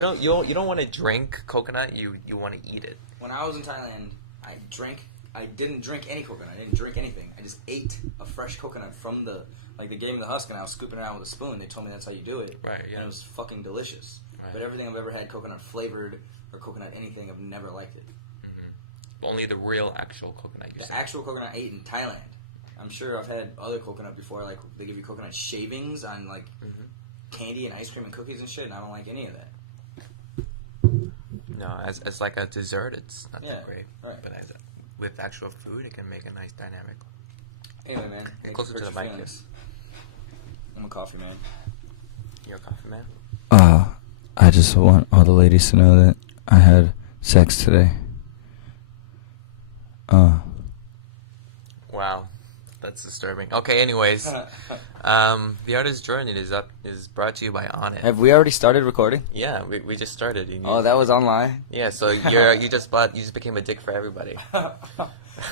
You don't want to drink coconut. You want to eat it. When I was in Thailand, I didn't drink any coconut. I didn't drink anything. I just ate a fresh coconut from they gave me the husk and I was scooping it out with a spoon. They told me that's how you do it. Right, yeah. And it was fucking delicious. Right. But everything I've ever had coconut flavored or coconut anything, I've never liked it. Mm-hmm. Only the real actual coconut. The actual coconut I ate in Thailand. I'm sure I've had other coconut before. Like they give you coconut shavings on candy and ice cream and cookies and shit, and I don't like any of that. No, as like a dessert, it's not that great. Right. But with actual food, it can make a nice dynamic. Anyway, man. Get closer to the mic. I'm a coffee man. You're a coffee man? I just want all the ladies to know that I had sex today. Wow. That's disturbing. Okay, anyways. The Artist's Journey is brought to you by On It. Have we already started recording? Yeah, we just started. That was online? Yeah, so you just became a dick for everybody. I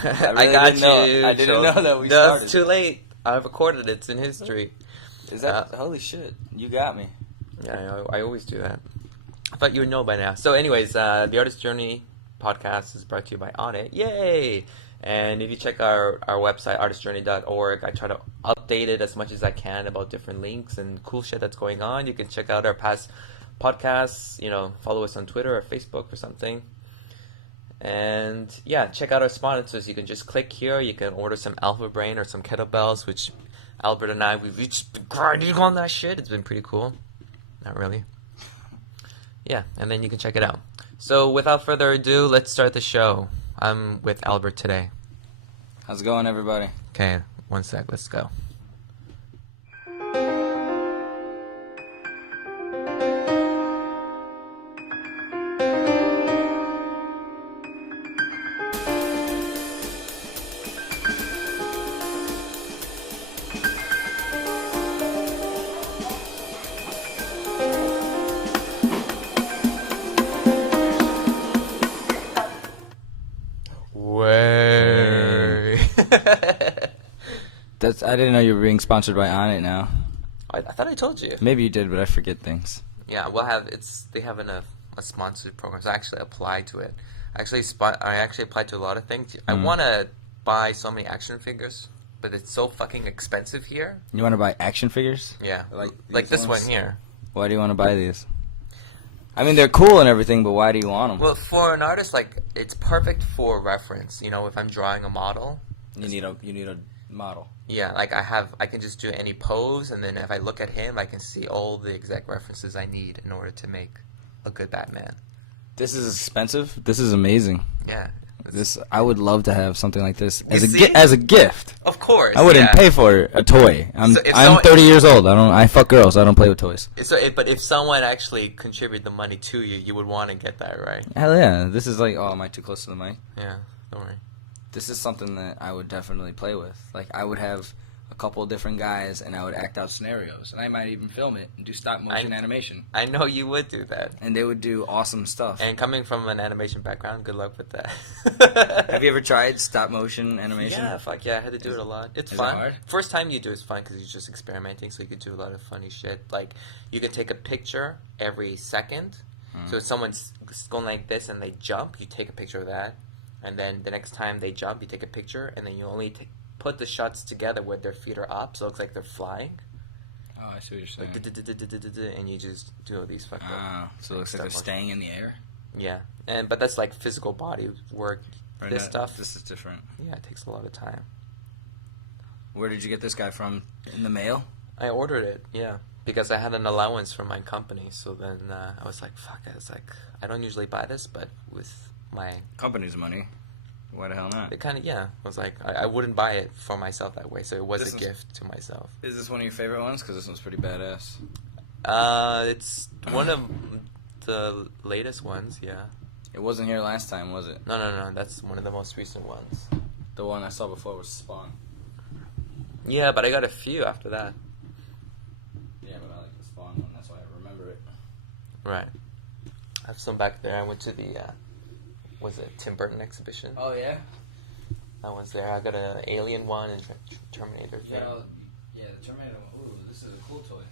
got you. I didn't know that we started. It's too late. I've recorded it. It's in history. Is that holy shit? You got me. Yeah, I always do that. I thought you would know by now. So anyways, the Artist's Journey podcast is brought to you by On It. Yay! And if you check our website, artistjourney.org, I try to update it as much as I can about different links and cool shit that's going on. You can check out our past podcasts, follow us on Twitter or Facebook or something. And yeah, check out our sponsors. You can just click here. You can order some Alpha Brain or some kettlebells, which Albert and we've just been grinding on that shit. It's been pretty cool. Not really. Yeah, and then you can check it out. So without further ado, let's start the show. I'm with Albert today. How's it going, everybody? Okay, one sec. Let's go. I didn't know you were being sponsored by On It now. I thought I told you. Maybe you did, but I forget things. Yeah, they have a sponsored program, so I actually applied to it. I actually applied to a lot of things. I want to buy so many action figures, but it's so fucking expensive here. You want to buy action figures? Yeah, like this one here. Why do you want to buy these? I mean, they're cool and everything, but why do you want them? Well, for an artist, it's perfect for reference. If I'm drawing a model, you need a model. Yeah, I can just do any pose, and then if I look at him, I can see all the exact references I need in order to make a good Batman. This is expensive. This is amazing. Yeah. I would love to have something like this as a gift. Of course. I wouldn't pay for a toy. I'm 30 years old. I fuck girls. I don't play with toys. But if someone actually contributed the money to you, you would want to get that, right? Hell yeah. This is am I too close to the mic? Yeah. Don't worry. This is something that I would definitely play with. I would have a couple of different guys, and I would act out scenarios, and I might even film it and do stop motion animation. I know you would do that. And they would do awesome stuff. And coming from an animation background, good luck with that. Have you ever tried stop motion animation? Yeah, fuck yeah, I had to do it a lot. It's fun. It hard? First time you do it's fun because you're just experimenting, so you could do a lot of funny shit. You can take a picture every second. So if someone's going like this and they jump, you take a picture of that. And then the next time they jump, you take a picture, and then you only put the shots together where their feet are up, so it looks like they're flying. Oh, I see what you're saying. And you just do all these fucked up. So it looks like they're staying in the air? Yeah, but that's physical body work. Stuff. This is different. Yeah, it takes a lot of time. Where did you get this guy from? In the mail? I ordered it, yeah. Because I had an allowance from my company, so then I was like, fuck, I don't usually buy this, but with my company's money, why the hell not? It kind of, yeah. I was like, I wouldn't buy it for myself that way, so it was a gift to myself. Is this one of your favorite ones? Because this one's pretty badass. It's one of the latest ones, yeah. It wasn't here last time, was it? No. That's one of the most recent ones. The one I saw before was Spawn. Yeah, but I got a few after that. Yeah, but I like the Spawn one. That's why I remember it. Right. I have some back there. I went to the, was it Tim Burton exhibition? Oh, yeah? That one's there. I got an Alien one and Terminator thing. Yeah, the Terminator one. Ooh, this is a cool toy.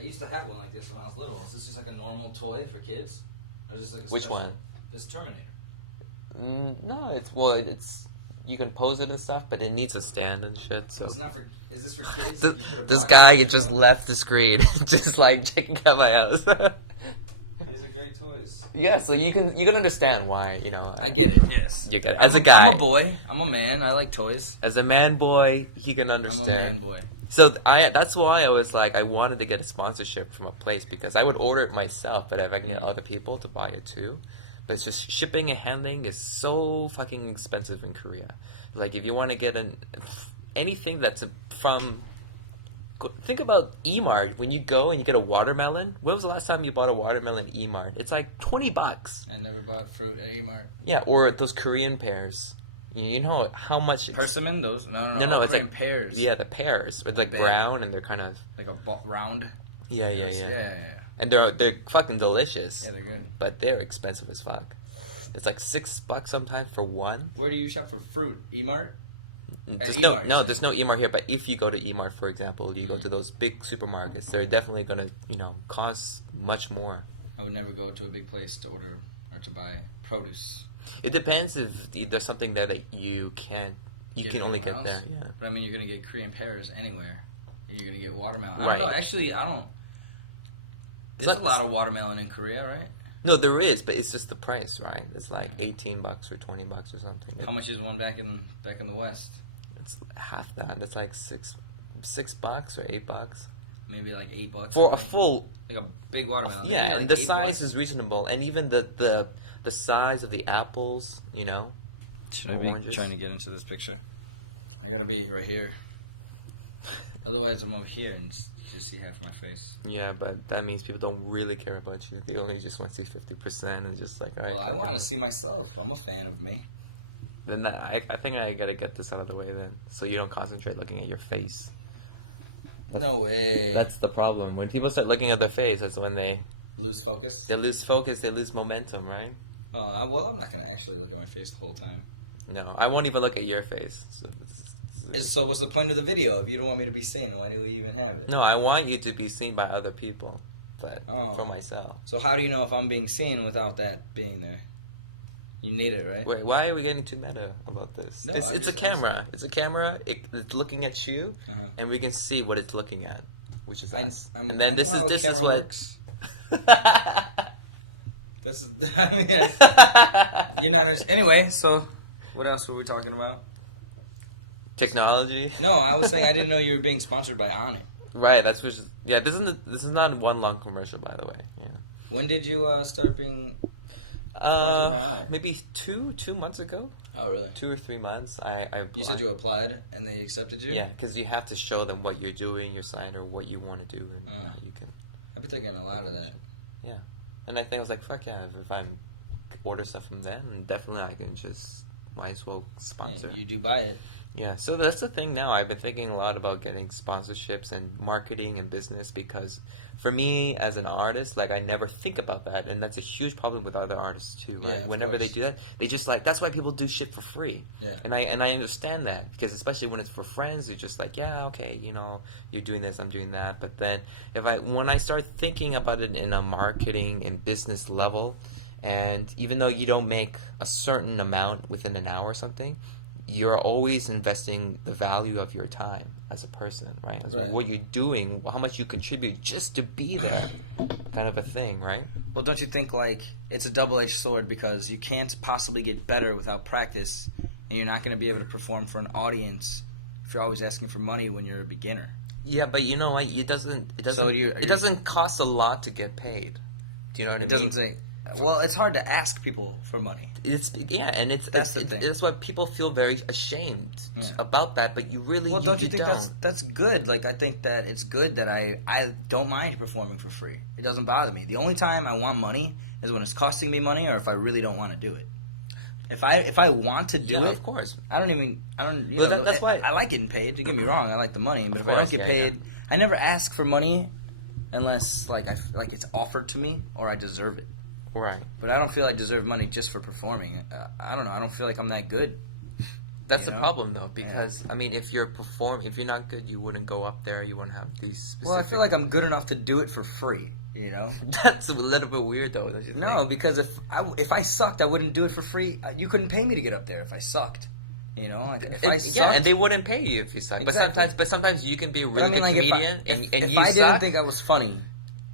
I used to have one like this when I was little. Is this just like a normal toy for kids? Or is this like a Which one? This Terminator. No, it's you can pose it and stuff, but it needs a stand and shit. So It's not for. Is this for kids? this guy just left the screen, just like checking out my house. These are great toys. Yeah, so you can understand why, you know. I get it. Yes. You get it. As a guy, I'm a boy. I'm a man. I like toys. as a man boy, he can understand. I'm a man boy. So that's why I was like, I wanted to get a sponsorship from a place because I would order it myself, but if I can get other people to buy it too. But it's just shipping and handling is so fucking expensive in Korea. Like if you want to get anything that's from, think about E-Mart. When you go and you get a watermelon, when was the last time you bought a watermelon at E-Mart? It's like $20. I never bought fruit at E-Mart. Yeah, or those Korean pears. You know how much? Persimmon? Those? No. No, it's Korean like pears. Yeah, the pears. It's like Big. Brown and they're kind of Like a round. yeah. Yeah. And they're fucking delicious. Yeah, they're good. But they're expensive as fuck. It's like $6 sometimes for one. Where do you shop for fruit? E-Mart? There's E-Mart, there's no E-Mart here. But if you go to E-Mart, for example, you go to those big supermarkets, they're definitely gonna cost much more. I would never go to a big place to order or to buy produce. It depends if there's something there that you can only get else. there. Yeah. But I mean, you're gonna get Korean pears anywhere. You're gonna get watermelon. Right. I don't know. Actually, I don't. It's There's not- a lot of watermelon in Korea, right? No, there is, but it's just the price, right? It's like $18 or $20 or something. How much is one back in the West? It's half that. It's like $6 or $8 Maybe like $8 for a full. like a big watermelon. Yeah, Maybe and like the $8. size is reasonable, and even the size of the apples, Should or I be oranges. trying to get into this picture? I gotta be right here. Otherwise, I'm over here and you just see half my face. Yeah, but that means people don't really care about you. They only just want to see 50% and just like, all right. Well, I come want on. to see myself. I'm a fan of me. Then I think I gotta get this out of the way then, so you don't concentrate looking at your face. No way. That's the problem. When people start looking at their face, that's when they Lose focus? lose focus, they lose momentum, right? Well, I'm not gonna actually look at my face the whole time. No, I won't even look at your face. So what's the point of the video if you don't want me to be seen? Why do we even have it? No, I want you to be seen by other people, but Oh. for myself. So how do you know if I'm being seen without that being there? You need it, right? Wait, why are we getting too meta about this? No, it's I a just- camera. It's a camera. It's looking at you, Uh-huh. and we can see what it's looking at, which is us. I'm- And then I this know is how this is camera what. works. This is, I mean, you know. Anyway, so what else were we talking about? Technology. No, I was saying I didn't know you were being sponsored by On It. Right. That's what. Yeah. This is not one long commercial, by the way. Yeah. When did you start being? Maybe two months ago. Oh, really? 2 or 3 months. I You said you applied and they accepted you. Yeah, because you have to show them what you're doing, your sign, or what you want to do, and how you can. I've been thinking a lot of that. Yeah, and I think I was like, fuck yeah, if I order stuff from them, definitely I can just might as well sponsor. You do buy it. Yeah, so that's the thing now. I've been thinking a lot about getting sponsorships and marketing and business because for me as an artist, like I never think about that, and that's a huge problem with other artists too, right? Yeah, of Whenever they course. do that, they just like that's why people do shit for free. Yeah. And I understand that because especially when it's for friends, you're just like, yeah, okay, you're doing this, I'm doing that. But then when I start thinking about it in a marketing and business level, and even though you don't make a certain amount within an hour or something, you're always investing the value of your time as a person, right? As Right. what you're doing, how much you contribute just to be there, kind of a thing, right? Well, don't you think like it's a double-edged sword because you can't possibly get better without practice, and you're not going to be able to perform for an audience if you're always asking for money when you're a beginner. Yeah, but you know what? It doesn't you're- cost a lot to get paid. Do you know what I It mean? doesn't say. Well, it's hard to ask people for money. And That's the thing. that's why people feel very ashamed Yeah. about that. But you really, Well, don't you think don't. that's good? Like, I think that it's good that I don't mind performing for free. It doesn't bother me. The only time I want money is when it's costing me money or if I really don't want to do it. If I want to do Yeah, it, of course. I don't. You Well, know, that's why- I like getting paid. Don't get me wrong. I like the money, but Of if I don't course, get yeah, paid, I never ask for money unless like it's offered to me or I deserve it. Right. But I don't feel I deserve money just for performing. I don't know. I don't feel like I'm that good. That's you the know? problem, though, because I mean, if you're not good, you wouldn't go up there. You wouldn't have these specific. Well, I feel like I'm good enough to do it for free. You know? That's a little bit weird, though. Don't you think? No, because if I sucked, I wouldn't do it for free. You couldn't pay me to get up there if I sucked. You know, like if I sucked, yeah, and they wouldn't pay you if you suck. Exactly. But sometimes you can be a really good like, comedian, if and you I suck. didn't think I was funny,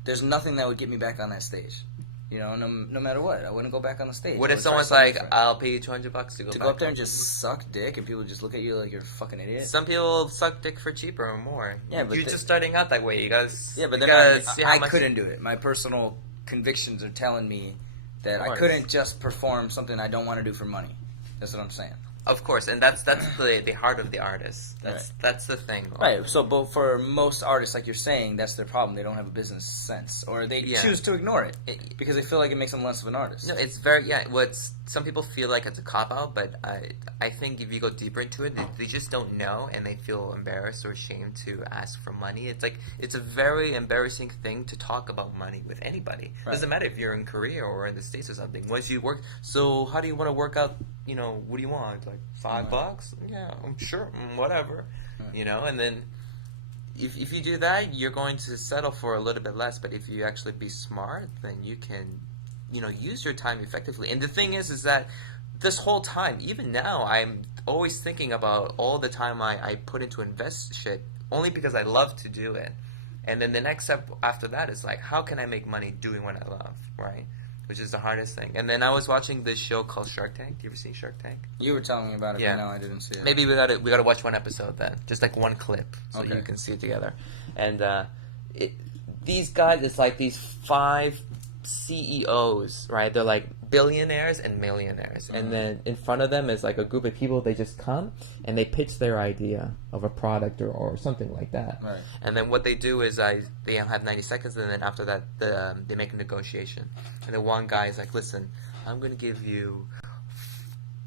there's nothing that would get me back on that stage. You know, no matter what, I wouldn't go back on the stage. What I if would try someone's something like, different. "I'll pay you $200 to go to back go up there and just suck dick, and people just look at you like you're a fucking idiot? Some people suck dick for cheaper or more. Yeah, but you're just starting out that way. You guys. Yeah, but you then gotta see how I much. couldn't do it. My personal convictions are telling me that Of I course. couldn't just perform something I don't want to do for money. That's what I'm saying. Of course, and that's the heart of the artist. That's the thing. Right. So, but for most artists, like you're saying, that's their problem. They don't have a business sense, or they choose to ignore it because they feel like it makes them less of an artist. No, it's very What's some people feel like it's a cop out, but I think if you go deeper into it, they just don't know, and they feel embarrassed or ashamed to ask for money. It's like it's a very embarrassing thing to talk about money with anybody. Right. Doesn't matter if you're in Korea or in the States or something. Once you work, so how do you want to work out? You know, what do you want? Like $5? Yeah, I'm sure, whatever. You know, and then if you do that, you're going to settle for a little bit less. But if you actually be smart, then you can, use your time effectively. And the thing is that this whole time, even now, I'm always thinking about all the time I put into invest shit only because I love to do it. And then the next step after that is like, how can I make money doing what I love, right? Which is the hardest thing. And then I was watching this show called Shark Tank. You ever seen Shark Tank? You were telling me about it, Yeah. but no, I didn't see it. Maybe we gotta watch one episode then, just like one clip, so Okay. you can see it together. And these guys, it's like these 5 CEOs, right? They're like billionaires and millionaires, and then in front of them is like a group of people. They just come and they pitch their idea of a product or something like that. Right. And then what they do is they have 90 seconds, and then after that they make a negotiation. And the one guy is like, "Listen, I'm going to give you.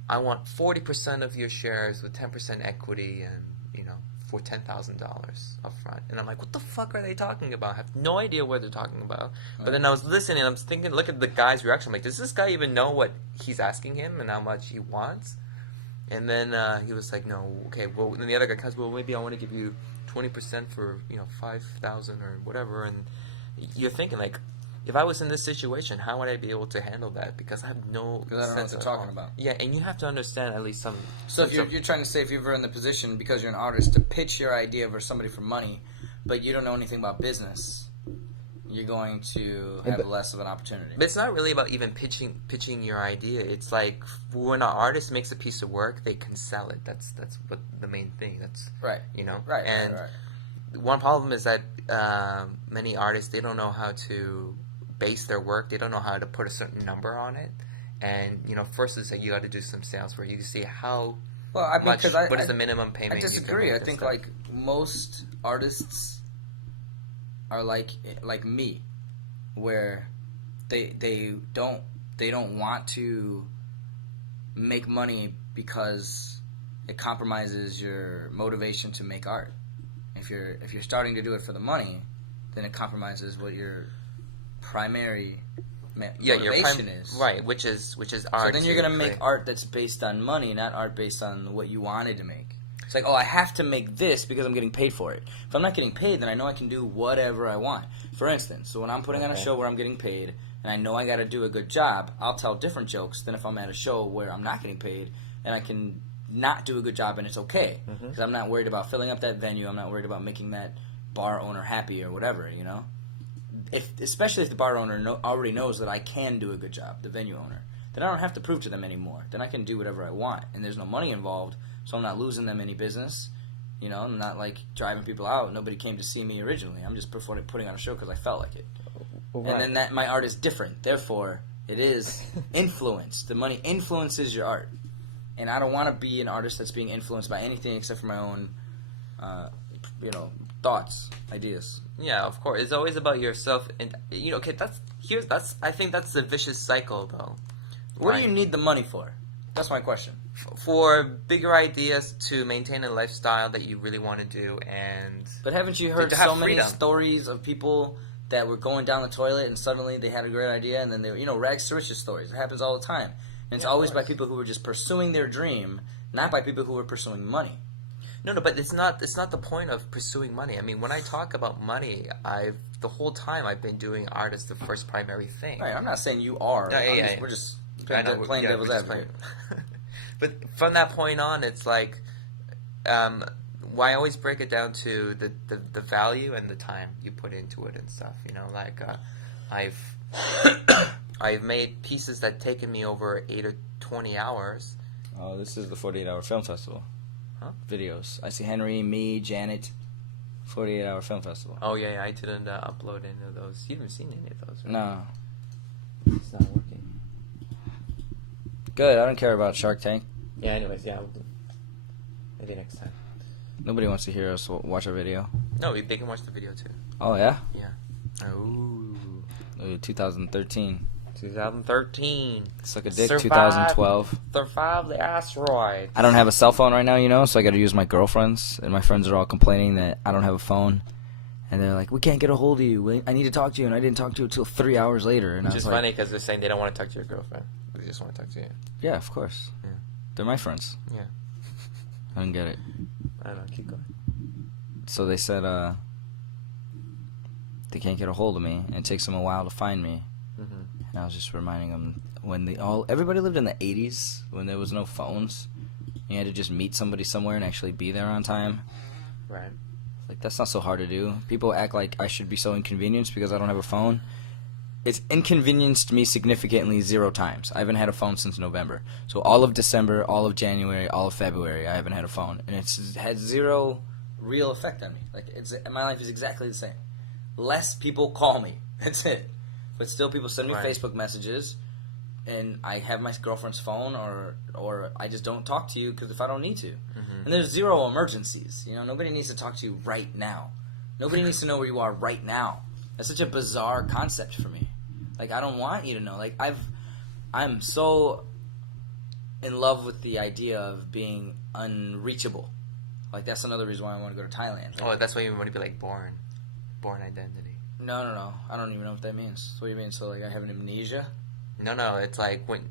I want 40% of your shares with 10% equity, and for $10,000 up front." And I'm like, what the fuck are they talking about? I have no idea what they're talking about. But then I was listening, and I was thinking, look at the guy's reaction. I'm like, does this guy even know what he's asking him and how much he wants? And then he was like, no, okay. Well, then the other guy comes, well, maybe I want to give you 20% for 5,000 or whatever. And you're thinking like, if I was in this situation, how would I be able to handle that? Because I have no Because I don't know what sense they're at talking all. about. Yeah, and you have to understand at least some. So if you're trying to say if you're ever in the position, because you're an artist, to pitch your idea for somebody for money, but you don't know anything about business, you're going to have less of an opportunity. But it's not really about even pitching your idea. It's like when an artist makes a piece of work, they can sell it. That's what the main thing. That's Right. Right. And one problem is that many artists, they don't know how to base their work. They don't know how to put a certain number on it. And first it's like you got to do some sales where you can see how much. What is the minimum payment? I disagree. I think like most artists are like me, where they don't want to make money because it compromises your motivation to make art. If you're starting to do it for the money, then it compromises what your primary motivation is. Right, which is art. So then you're gonna make art that's based on money, not art based on what you wanted to make. It's like, oh, I have to make this because I'm getting paid for it. If I'm not getting paid, then I know I can do whatever I want. For instance, so when I'm putting on a show where I'm getting paid, and I know I got to do a good job, I'll tell different jokes than if I'm at a show where I'm not getting paid, and I can not do a good job and it's okay. Because I'm not worried about filling up that venue, I'm not worried about making that bar owner happy or whatever, Especially if the bar owner already knows that I can do a good job, the venue owner. Then I don't have to prove to them anymore. Then I can do whatever I want, and there's no money involved, so I'm not losing them any business. I'm not like driving people out. Nobody came to see me originally. I'm just putting on a show because I felt like it. Right. And then my art is different. Therefore, it is influenced. The money influences your art. And I don't want to be an artist that's being influenced by anything except for my own, thoughts, ideas. Yeah, of course. It's always about yourself. And okay, I think that's the vicious cycle, though. What do you need the money for? That's my question. For bigger ideas, to maintain a lifestyle that you really want to do, and but haven't you heard so many stories of people that were going down the toilet and suddenly they had a great idea, and then they rags to riches stories. It happens all the time, and it's always by people who were just pursuing their dream not by people who are pursuing money. No, but it's not the point of pursuing money. I mean, when I talk about money, the whole time I've been doing art as the first primary thing. Right, I'm not saying you are. Yeah. We're just we're playing devil's just advocate. playing. But from that point on, it's like, why I always break it down to the value and the time you put into it and stuff. You know, like I've made pieces that taken me over 8 or 20 hours. Oh, this is the 48-hour film festival. Huh? Videos. I see Henry, me, Janet. 48-hour film festival. Oh yeah, I didn't upload any of those. You haven't seen any of those, right? No. It's not working. Good. I don't care about Shark Tank. Yeah. Anyways, yeah. Maybe next time. Nobody wants to hear us watch our video. No, they can watch the video too. Oh yeah. Yeah. Ooh. 2013. 2013. Suck a dick. 2012. Survive the asteroid. I don't have a cell phone right now, so I got to use my girlfriend's, and my friends are all complaining that I don't have a phone, and they're like, "We can't get a hold of you. I need to talk to you," and I didn't talk to you until 3 hours later. And Which I was is like, funny because they're saying they don't want to talk to your girlfriend. They just want to talk to you. Yeah, of course. Yeah. They're my friends. Yeah. I don't get it. I don't know. Keep going. So they said they can't get a hold of me, and it takes them a while to find me. Mm-hmm. And I was just reminding them when everybody lived in the 80s when there was no phones. You had to just meet somebody somewhere and actually be there on time. Right. Like, that's not so hard to do. People act like I should be so inconvenienced because I don't have a phone. It's inconvenienced me significantly 0 times. I haven't had a phone since November. So all of December, all of January, all of February, I haven't had a phone. And it's had 0 real effect on me. Like, my life is exactly the same. Less people call me. That's it. But still, people send me Facebook messages, and I have my girlfriend's phone, or I just don't talk to you because if I don't need to. Mm-hmm. And there's 0 emergencies. Nobody needs to talk to you right now. Nobody needs to know where you are right now. That's such a bizarre concept for me. Like, I don't want you to know. Like, I'm so in love with the idea of being unreachable. Like, that's another reason why I want to go to Thailand. Like, that's why you want to be like born identity. No. I don't even know what that means. What do you mean? So, like, I have an amnesia? No. It's like when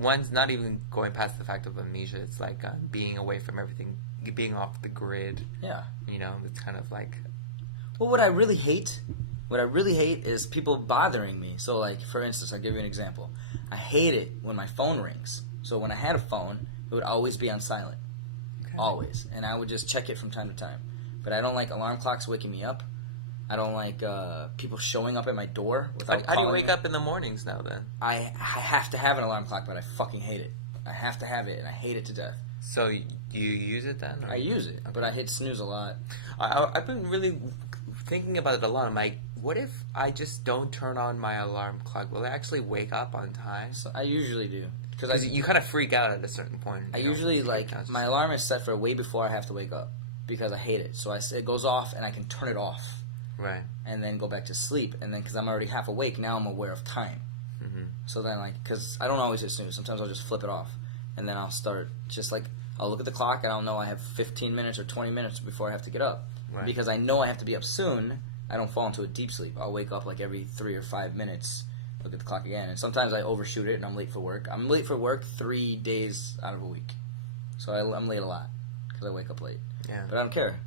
one's not even going past the fact of amnesia. It's like being away from everything, being off the grid. Yeah. It's kind of like. Well, what I really hate is people bothering me. So, like, for instance, I'll give you an example. I hate it when my phone rings. So when I had a phone, it would always be on silent. Okay. Always. And I would just check it from time to time. But I don't like alarm clocks waking me up. I don't like people showing up at my door without How do you calling wake me. up in the mornings now, then? I have to have an alarm clock, but I fucking hate it. I have to have it, and I hate it to death. So do you use it then? Or? I use it, but I hit snooze a lot. I've been really thinking about it a lot. I'm like, what if I just don't turn on my alarm clock? Will I actually wake up on time? So I usually do. Because you kind of freak out at a certain point. I usually, my alarm is set for way before I have to wake up because I hate it. So it goes off, and I can turn it off. Right. And then go back to sleep. And then, because I'm already half awake, now I'm aware of time. Mm-hmm. So then, because I don't always hit snooze. Sometimes I'll just flip it off. And then I'll start I'll look at the clock, and I'll know I have 15 minutes or 20 minutes before I have to get up. Right. Because I know I have to be up soon, I don't fall into a deep sleep. I'll wake up every 3 or 5 minutes, look at the clock again. And sometimes I overshoot it, and I'm late for work. I'm late for work 3 days out of a week. So I'm late a lot because I wake up late. Yeah. But I don't care.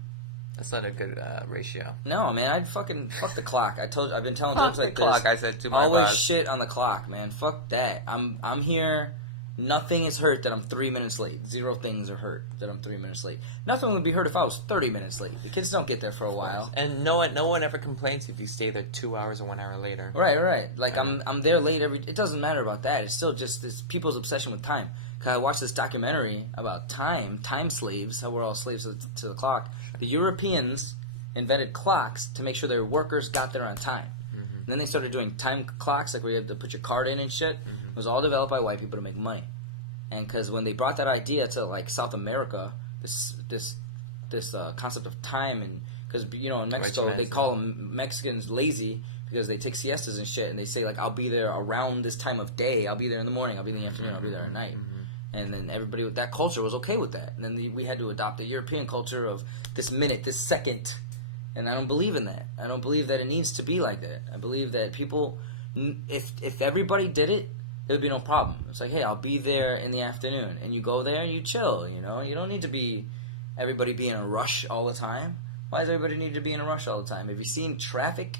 That's not a good ratio. No, man, I'd fucking fuck the clock. I've been telling jokes like the clock, this. I said to my Always boss. shit on the clock, man. Fuck that. I'm here. Nothing is hurt that I'm 3 minutes late. 0 things are hurt that I'm 3 minutes late. Nothing would be hurt if I was 30 minutes late. The kids don't get there for a while. And no one ever complains if you stay there 2 hours or 1 hour later. Right. Like I'm there late it doesn't matter about that. It's still just this people's obsession with time. Cause I watched this documentary about time slaves, how we're all slaves to the clock. The Europeans invented clocks to make sure their workers got there on time. Mm-hmm. And then they started doing time clocks, like where you have to put your card in and shit. Mm-hmm. It was all developed by white people to make money. And because when they brought that idea to South America, this concept of time, and because in Mexico they call them Mexicans lazy because they take siestas and shit, and they say I'll be there around this time of day. I'll be there in the morning. I'll be there in the afternoon. I'll be there at night. Mm-hmm. And then everybody with that culture was okay with that. And then we had to adopt the European culture of this minute, this second. And I don't believe in that. I don't believe that it needs to be like that. I believe that people, if everybody did it, it would be no problem. It's like, hey, I'll be there in the afternoon, and you go there and you chill. You know, you don't need to be everybody be in a rush all the time. Why does everybody need to be in a rush all the time? Have you seen traffic?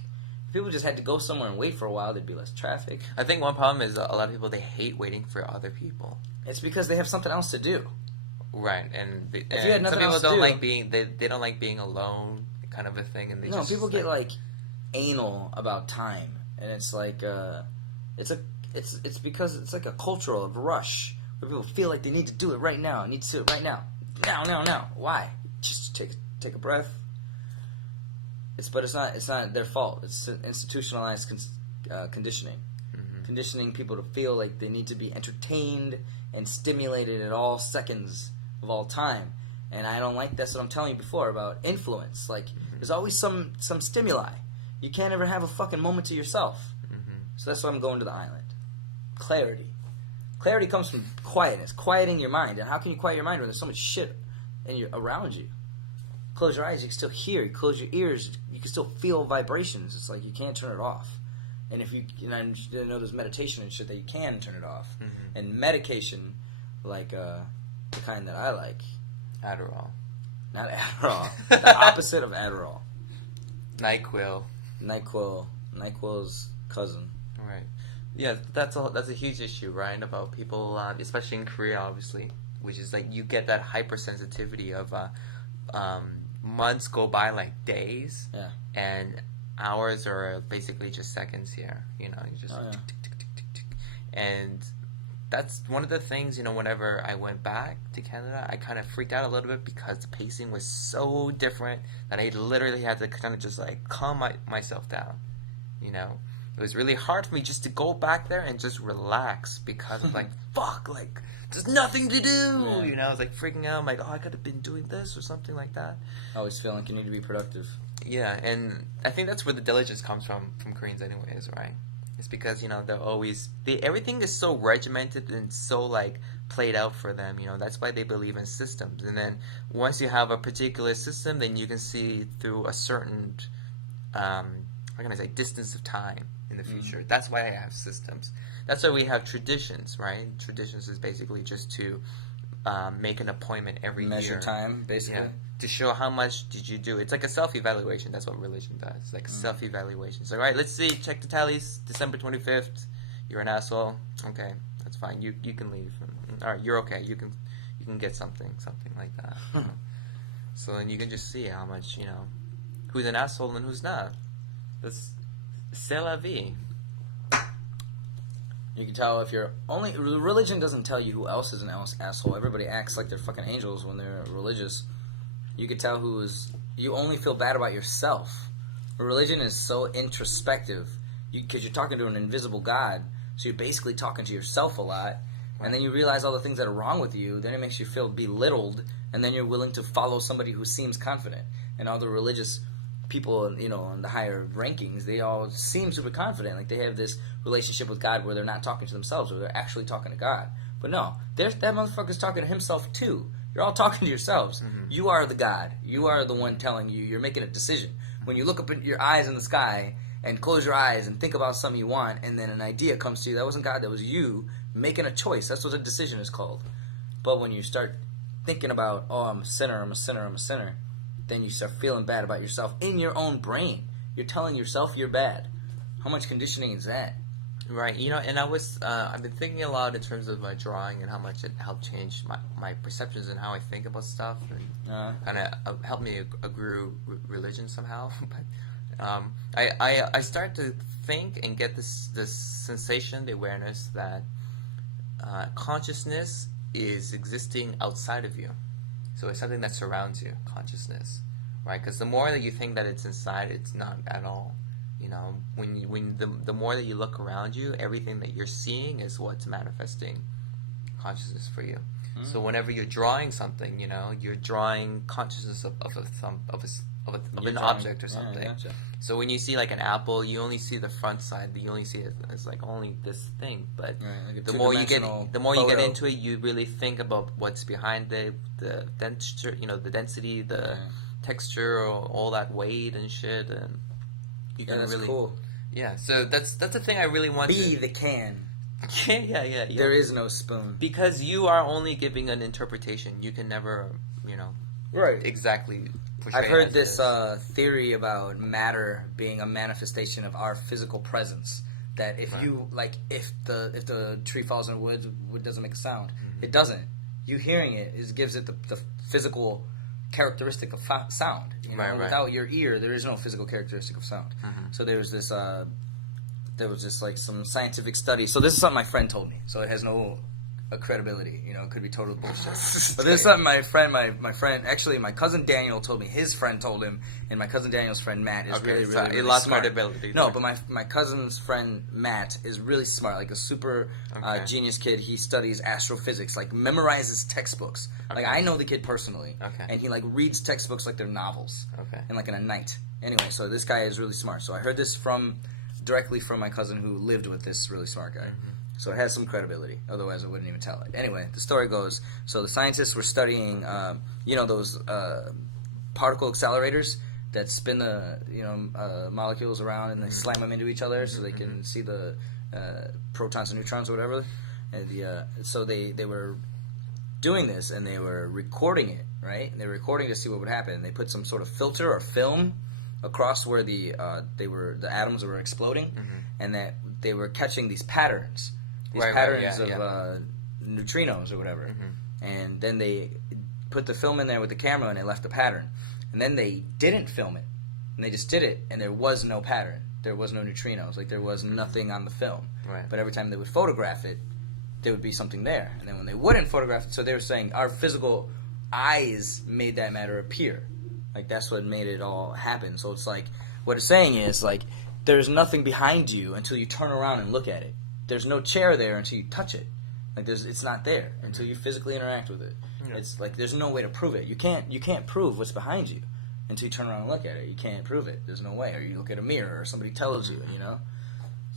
If people just had to go somewhere and wait for a while, there'd be less traffic. I think one problem is a lot of people, they hate waiting for other people. It's because they have something else to do. Right, and If you had nothing some people else to don't do- like being they don't like being alone, kind of a thing, and they No, just people get like anal about time, and it's like it's because it's like a cultural rush where people feel like they need to do it right now. I need to do it right now. Now. Why? Just take a breath. But it's not their fault. It's institutionalized conditioning, conditioning people to feel like they need to be entertained and stimulated at all seconds of all time. And I don't like that's what I'm telling you before about influence. Like there's always some stimuli. You can't ever have a fucking moment to yourself. So that's why I'm going to the island. Clarity. Clarity comes from quietness, quieting your mind. And how can you quiet your mind when there's so much shit around you? Close your eyes, you can still hear. You close your ears, you can still feel vibrations. It's like you can't turn it off. And if you know there's meditation and shit that you can turn it off. And medication, like the kind that I like. Adderall. Not Adderall. The opposite of Adderall. NyQuil. NyQuil's cousin. Right. Yeah, that's a huge issue, right? About people, especially in Korea, obviously, which is like you get that hypersensitivity of months go by like days, and hours are basically just seconds here. You know, you just tick, tick, tick, tick, tick. And that's one of the things. You know, whenever I went back to Canada, I kind of freaked out a little bit because the pacing was so different that I literally had to kind of just like calm myself down. You know, it was really hard for me just to go back there and just relax because I'm like, fuck, like there's nothing to do. Yeah. You know, I was like freaking out. I'm like, oh, I could have been doing this or something like that. Always feeling like you need to be productive. Yeah, and I think that's where the diligence comes from Koreans anyways, right? It's because, you know, everything is so regimented and so like played out for them, you know. That's why they believe in systems. And then once you have a particular system, then you can see through a certain how can I say, distance of time in the future. That's why I have systems. That's why we have traditions, right? Traditions is basically just to make an appointment every year. Measure time, basically. Yeah, to show how much did you do. It's like a self-evaluation. That's what religion does. It's like a self-evaluation. It's like, all right, let's see, check the tallies. December 25th, you're an asshole. Okay, that's fine. You can leave. All right, you're okay. You can get something like that. You know? So then you can just see how much, you know, who's an asshole and who's not. That's c'est la vie. You can tell if you're only... Religion doesn't tell you who else is an asshole. Everybody acts like they're fucking angels when they're religious. You can tell who is... You only feel bad about yourself. Religion is so introspective. Because you're talking to an invisible God. So you're basically talking to yourself a lot. And then you realize all the things that are wrong with you. Then it makes you feel belittled. And then you're willing to follow somebody who seems confident. And all the religious people, you know, in the higher rankings, they all seem super confident. Like they have this relationship with God where they're not talking to themselves, or they're actually talking to God. But no, that motherfucker's talking to himself too. You're all talking to yourselves. You are the God. You are the one telling you. You're making a decision. When you look up in your eyes in the sky and close your eyes and think about something you want, and then an idea comes to you, that wasn't God, that was you making a choice. That's what a decision is called. But when you start thinking about, oh, I'm a sinner, then you start feeling bad about yourself in your own brain. You're telling yourself you're bad. How much conditioning is that? Right, you know, and I've been thinking a lot in terms of my drawing and how much it helped change my perceptions and how I think about stuff, and kind of helped me agree religion somehow. But I start to think and get this sensation, the awareness that consciousness is existing outside of you. So it's something that surrounds you, consciousness, right? Because the more that you think that it's inside, it's not at all. You know, the more that you look around you, everything that you're seeing is what's manifesting consciousness for you. So whenever you're drawing something, you know, you're drawing consciousness of an object or something. Yeah, gotcha. So when you see like an apple, you only see the front side. You only see it as like only this thing. But like the more you get into it, you really think about what's behind the texture, you know, the density, the texture, all that weight and shit, and you can that's really cool. Yeah. So that's the thing I really want. Be the can. Yeah. There is no spoon. Because you are only giving an interpretation. You can never, Right. exactly portray I've it heard as this it is. theory about matter being a manifestation of our physical presence. That if you if the tree falls in the woods, wood doesn't make a sound. Mm-hmm. It doesn't. You hearing it gives it the physical characteristic of sound. Right. Without your ear, there is no physical characteristic of sound. Mm-hmm. So there was this some scientific study. So this is something my friend told me. So it has no credibility. It could be total bullshit. But this is something my friend, actually my cousin Daniel told me. His friend told him, and my cousin Daniel's friend Matt is really it lost smart. credibility. No, but my cousin's friend Matt is really smart, like a super genius kid. He studies astrophysics, like memorizes textbooks. Okay. Like I know the kid personally, Okay. and he reads textbooks like they're novels. Okay. And in a night. Anyway, so this guy is really smart. So I heard this directly from my cousin who lived with this really smart guy. Mm-hmm. So it has some credibility. Otherwise, I wouldn't even tell it. Anyway, the story goes, so the scientists were studying, those particle accelerators that spin the, molecules around and they slam them into each other so they can see the protons and neutrons or whatever. And so they were doing this and they were recording it, right? And they were recording to see what would happen. And they put some sort of filter or film across where the atoms were exploding, and that they were catching these patterns. These patterns of neutrinos or whatever. And then they put the film in there with the camera and they left the pattern. And then they didn't film it. And they just did it and there was no pattern. There was no neutrinos. There was nothing on the film. Right. But every time they would photograph it, there would be something there. And then when they wouldn't photograph it, so they were saying our physical eyes made that matter appear. That's what made it all happen. So it's what it's saying is there's nothing behind you until you turn around and look at it. There's no chair there until you touch it. It's not there until you physically interact with it. Yeah. It's there's no way to prove it. You can't prove what's behind you until you turn around and look at it. You can't prove it. There's no way. Or you look at a mirror or somebody tells you.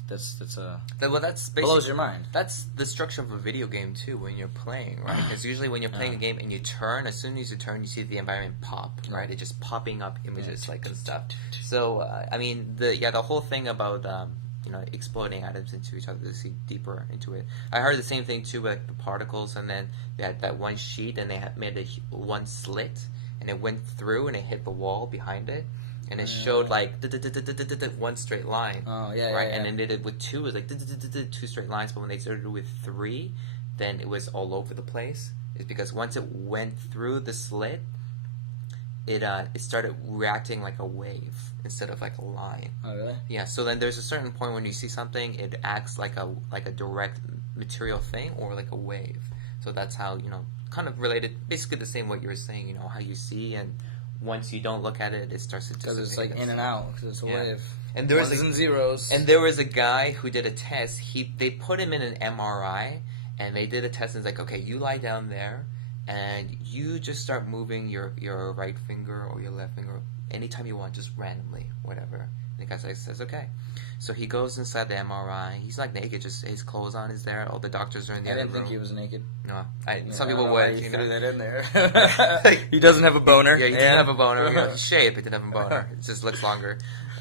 That's basically, blows your mind. That's the structure of a video game too. When you're playing, right? Because usually when you're playing a game and you turn, as soon as you turn, you see the environment pop, right? It's just popping up images and stuff. So the whole thing about exploding atoms into each other, to see deeper into it. I heard the same thing too with the particles, and then they had that one sheet and they had made one slit and it went through and it hit the wall behind it. And it showed one straight line. Oh yeah, right. Yeah. And then they did with two, it was two straight lines. But when they started with three, then it was all over the place. It's because once it went through the slit, it started reacting like a wave instead of like a line. Oh really? Yeah. So then there's a certain point when you see something, it acts like a direct material thing or like a wave. So that's how kind of related, basically the same what you were saying. How you see and. Once you don't look at it, it starts to dissipate. Because it's in and out, because it's a wave. And there was ones and zeros. And there was a guy who did a test. They put him in an MRI, and they did a test, and it's okay, you lie down there, and you just start moving your right finger or your left finger anytime you want, just randomly, whatever. And the guy says, okay. So he goes inside the MRI. He's naked, just his clothes on is there. All the doctors are in the other room. I didn't think he was naked. No, some people would. You threw that in there. He doesn't have a boner. Yeah, he doesn't have a boner. He's shaved, but didn't have a boner. It just looks longer.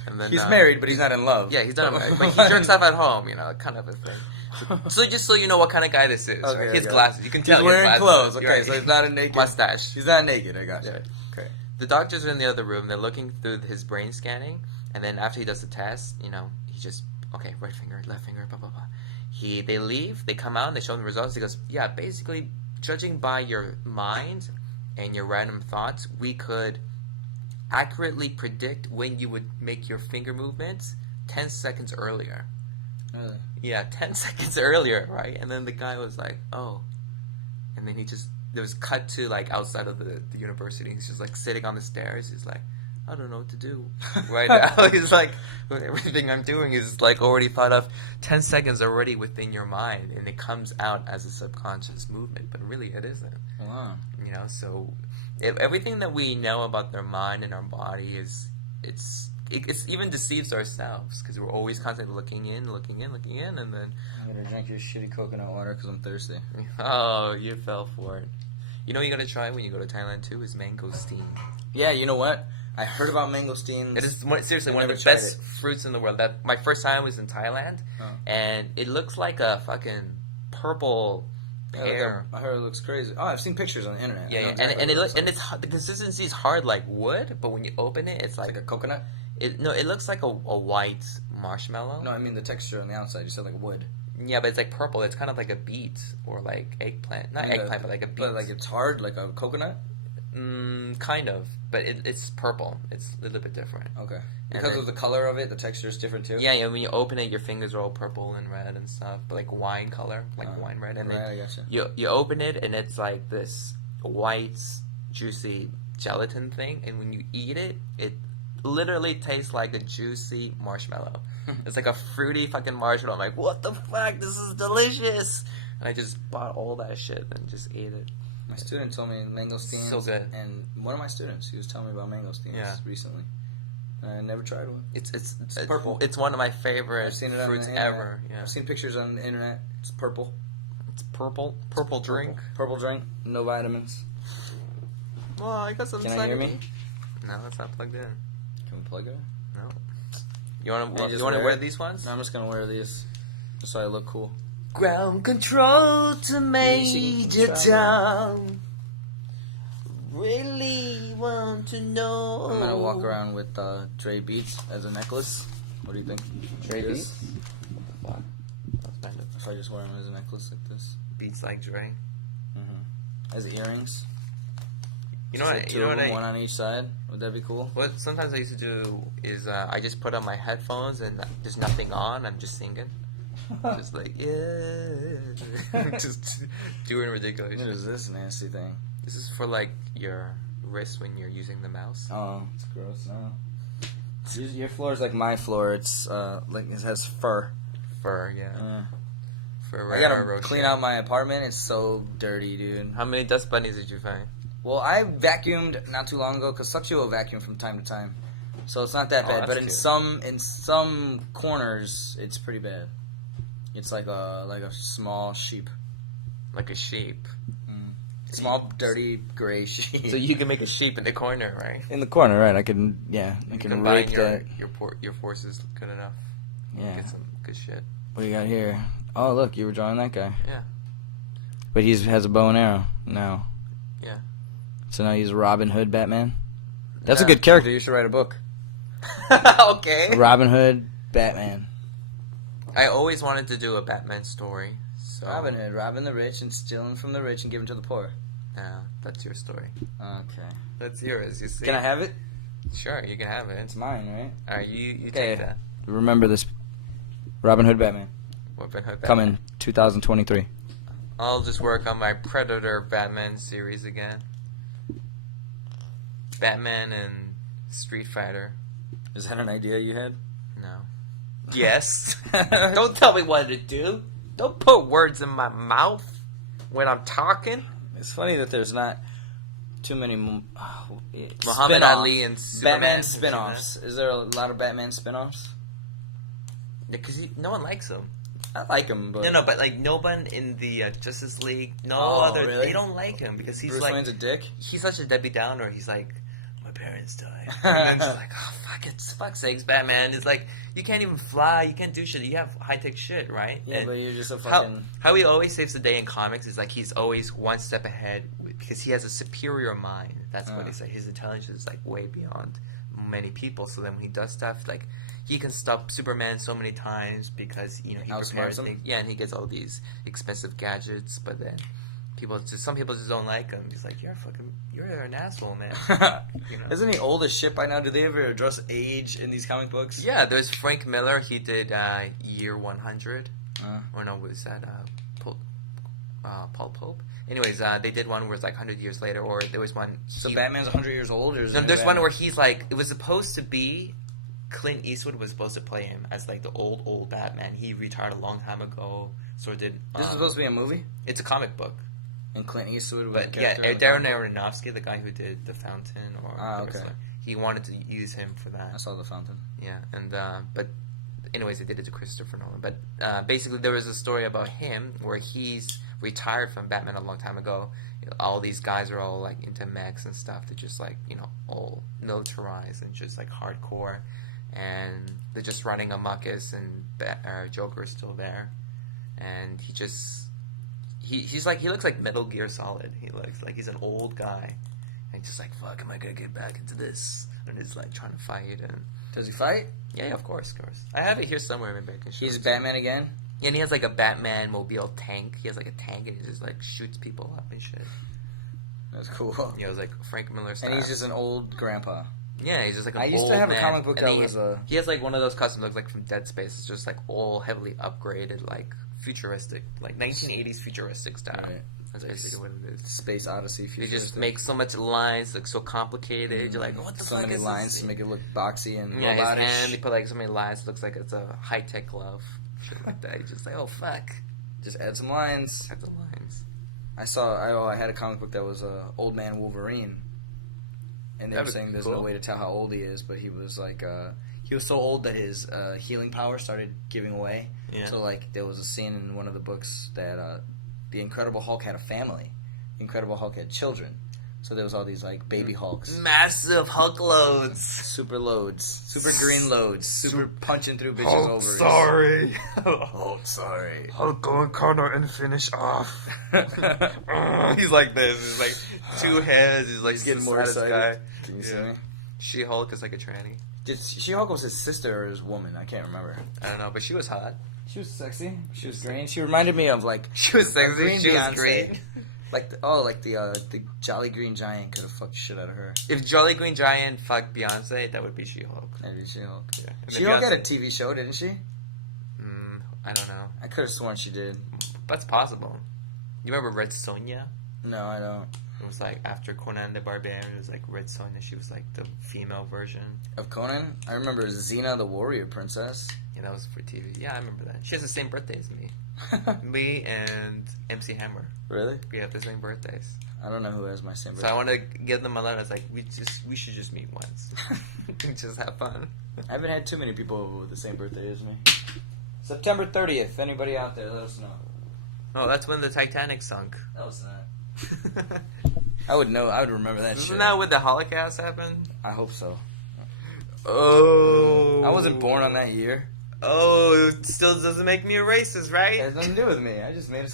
And then, he's married, but he's not in love. Yeah, he's not married, but he jerks off at home. Kind of a thing. So just so you know what kind of guy this is. Okay, right? His glasses. You can tell he's wearing clothes. Okay, right. So he's not a naked mustache. He's not naked. I got you. Yeah. Okay. The doctors are in the other room. They're looking through his brain scanning, and then after he does the test, he just right finger, left finger, blah blah blah. They leave. They come out and they show him the results. He goes, yeah, basically, judging by your mind and your random thoughts, we could accurately predict when you would make your finger movements 10 seconds earlier. Really? Yeah, 10 seconds earlier, right? And then the guy was like, oh. And then there was cut to outside of the university. He's just sitting on the stairs. He's like, I don't know what to do right now. He's like, everything I'm doing is already thought of 10 seconds already within your mind, and it comes out as a subconscious movement, but really it isn't. Wow. So everything that we know about their mind and our body it's even deceives ourselves because we're always constantly looking in, and then I'm gonna drink your shitty coconut water because I'm thirsty. Oh, you fell for it. You gotta try when you go to Thailand too is mango steam. Yeah, you know what? I heard about mangosteens. It is seriously I one of never the tried best fruits in the world. That my first time was in Thailand, and it looks like a fucking purple pear. I heard it looks crazy. Oh, I've seen pictures on the internet. Yeah, and the consistency is hard like wood, but when you open it, it's like a coconut. It looks like a white marshmallow. No, I mean the texture on the outside. You said like wood. Yeah, but it's like purple. It's kind of like a beet or like eggplant. Not eggplant, but like a beet. But like it's hard, like a coconut. Kind of, but it's purple. It's a little bit different. Okay. Because of the color of it, the texture is different too. Yeah, when you open it, your fingers are all purple and red and stuff, but like wine color, like wine red. And right, I gotcha. You open it, and it's like this white, juicy gelatin thing, and when you eat it, it literally tastes like a juicy marshmallow. It's like a fruity fucking marshmallow. I'm like, what the fuck? This is delicious. And I just bought all that shit and just ate it. My student told me mangosteens. So good. And one of my students, he was telling me about mangosteens recently. I never tried one. It's purple. It's one of my favorite I've seen it fruits on the internet. ever. Yeah. I've seen pictures on the internet. It's purple. It's purple. Purple drink. Purple drink. No vitamins. Well, I got some. Can I hear me? No, it's not plugged in. Can we plug it? No. You want to? You wear want to wear these ones? No, I'm just gonna wear these, just so I look cool. Ground control to Major Tom. Really want to know. I'm gonna walk around with Dre Beats as a necklace. What do you think? Dre Beats? What? If I just wear them as a necklace like this. Beats like Dre. As earrings. You know what? One on each side. Would that be cool? What sometimes I used to do is I just put on my headphones and there's nothing on. I'm just singing. Just like, yeah. Just doing ridiculous. What is this nasty thing? This is for like your wrist when you're using the mouse. Oh, it's gross now. Your floor is like my floor. It's like it has fur. Fur, yeah. I gotta clean out my apartment. It's so dirty, dude. How many dust bunnies did you find? Well, I vacuumed not too long ago because Succio will vacuum from time to time, so it's not that bad. But in some corners, it's pretty bad. It's like a small sheep. Like a sheep. Small, dirty, gray sheep. So you can make a sheep in the corner, right? In the corner, right? I can rape that. Your force is good enough. Yeah. Get some good shit. What do you got here? Oh, look, you were drawing that guy. Yeah. But he has a bow and arrow now. Yeah. So now he's Robin Hood Batman. That's a good character. You should write a book. Okay. Robin Hood Batman. I always wanted to do a Batman story. So. Robin Hood, robbing the rich and stealing from the rich and giving to the poor. Yeah, that's your story. Okay. That's yours, you see. Can I have it? Sure, you can have it. It's mine, right? Alright, you take that. Remember this. Robin Hood Batman. Robin Hood Batman. Coming 2023. I'll just work on my Predator Batman series again. Batman and Street Fighter. Is that an idea you had? No. Yes. Don't tell me what to do. Don't put words in my mouth when I'm talking. It's funny that there's not too many Muhammad Ali and Superman. Batman spin-offs. Is there a lot of Batman spin-offs? Because no one likes him. I like him, but... No, but like no one in the Justice League, really? They don't like him because he's Bruce Wayne's a dick? He's such a Debbie Downer. He's like, my parents died. And then she's like, oh, fuck's sakes, Batman. It's like, you can't even fly, you can't do shit. You have high-tech shit, right? Yeah, but you're just a fucking... How he always saves the day in comics is like he's always one step ahead because he has a superior mind. That's what he said. His intelligence is like way beyond many people. So then when he does stuff, like, he can stop Superman so many times because, you know, he prepares things. Yeah, and he gets all these expensive gadgets, but then... some people just don't like him. He's like, you're an asshole, man. You know? Isn't he old as shit by now? Do they ever address age in these comic books? Yeah, there's Frank Miller. He did Year 100. Or no, was that Paul Pope? Anyways, they did one where it's like 100 years later, or there was one... So Batman's 100 years old? Or is there's one where he's like... It was supposed to be... Clint Eastwood was supposed to play him as like the old Batman. He retired a long time ago. So did... This is supposed to be a movie? It's a comic book. And Clint Eastwood was But yeah, Darren Aronofsky, the guy who did The Fountain, okay. He wanted to use him for that. I saw The Fountain. Yeah, and but anyways, they did it to Christopher Nolan. But basically, there was a story about him where he's retired from Batman a long time ago, all these guys are all like into mechs and stuff. They're just like, all militarized and just like hardcore, and they're just running amuckus, and Joker is still there, and he looks like Metal Gear Solid. He looks like he's an old guy, and just like, fuck, am I gonna get back into this? And he's like trying to fight. And does he fight? Yeah, of course. I have it here somewhere. Maybe I can show He's it. Batman again? Yeah, and he has like a Batman mobile tank. He has like a tank, and he just like shoots people up and shit. That's cool. Yeah, it was like Frank Miller style. And he's just an old grandpa. Yeah, he's just like an old I used to have man. a comic book And that was a... He has like one of those costumes looks like from Dead Space. It's just like all heavily upgraded, like futuristic, like 1980s futuristic style. Right. That's basically what it is. Space Odyssey They futuristic. just make so much lines, like so complicated. You're like, what the so fuck many is lines this? to make it look boxy and Yeah, his robotish. hand, they put like so many lines. It looks like it's a high-tech glove. Shit like that. You're just like, oh, fuck. Just add some lines. Add the lines. I had a comic book that was Old Man Wolverine. And they That were was saying there's cool. no way to tell how old he is, but he was like, he was so old that his healing power started giving away. Yeah. So like, there was a scene in one of the books that the Incredible Hulk had a family. The Incredible Hulk had children. So there was all these like baby Hulks. Massive Hulk loads. Super loads. Super green loads. Super punching through bitches' Hulk ovaries. sorry. Hulk sorry. Hulk go in corner and finish off. He's like this. He's like two heads. He's like He's getting more saddest excited. guy. Can you see me? She-Hulk is like a tranny. She-Hulk was his sister or his woman? I can't remember. I don't know, but she was hot. She was sexy. She was green. She reminded me of like She was sexy. green She was Beyonce. green. Like the Jolly Green Giant could have fucked the shit out of her. If Jolly Green Giant fucked Beyonce, that would be She-Hulk. Maybe She-Hulk. Yeah. And She-Hulk Beyonce- had a TV show, didn't she? I don't know. I could have sworn she did. That's possible. You remember Red Sonja? No, I don't. It was like after Conan the Barbarian, it was like Red Sonja. She was like the female version. Of Conan? I remember Xena the Warrior Princess. Yeah, that was for TV. Yeah, I remember that. She has the same birthday as me. Me and MC Hammer. Really? We have the same birthdays. I don't know who has my same So birthday. I want to give them a letter. It's like we should just meet once, and just have fun. I haven't had too many people with the same birthday as me. September 30th. Anybody out there, let us know. Oh, that's when the Titanic sunk. No, it's not. I would know. I would remember that shit. Isn't that when the Holocaust happened? I hope so. Oh, I wasn't born on that year. Oh, it still doesn't make me a racist, It right? has nothing to do with me. I just made it.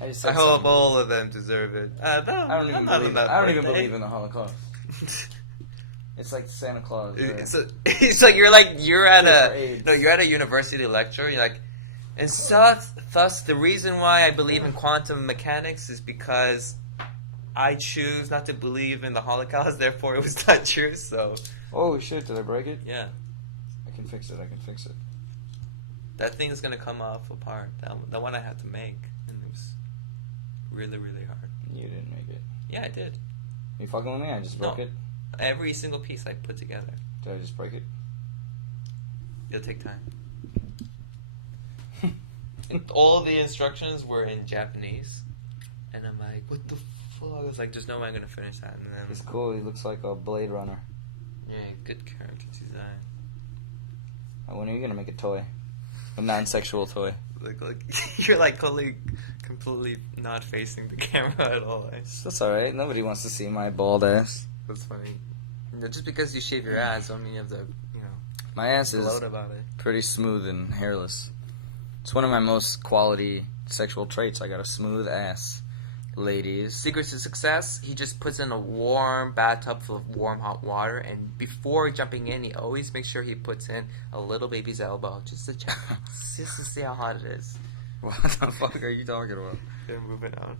I just said I hope something. all of them deserve it. I don't even believe in the Holocaust. It's like Santa Claus. It's like you're at Cure for AIDS. you're at a university lecture. You're like, and thus the reason why I believe in quantum mechanics is because I choose not to believe in the Holocaust. Therefore, it was not true. So Oh shit! Did I break it? yeah, I can fix it. that thing is gonna come off apart. The one I had to make, and it was really really hard. You didn't make it. Yeah, I did. You fucking with me? I just broke No. it. Every single piece I put together. Did I just break it? It'll take time. And all the instructions were in Japanese, and I'm like, what the fuck? I was like, there's no way I'm gonna finish that. And then, He's cool. He looks like a Blade Runner. yeah, good character design. When are you gonna make a toy? A non-sexual toy. Like you're like completely not facing the camera at all. That's alright. Nobody wants to see my bald ass. That's funny. You know, just because you shave your ass, don't mean you have to, My ass is gloat about it. pretty smooth and hairless. It's one of my most quality sexual traits. I got a smooth ass, ladies. Secrets to success, he just puts in a warm bathtub full of warm hot water, and before jumping in, he always makes sure he puts in a little baby's elbow just to check, just to see how hot it is. What the fuck are you talking about? Then moving on.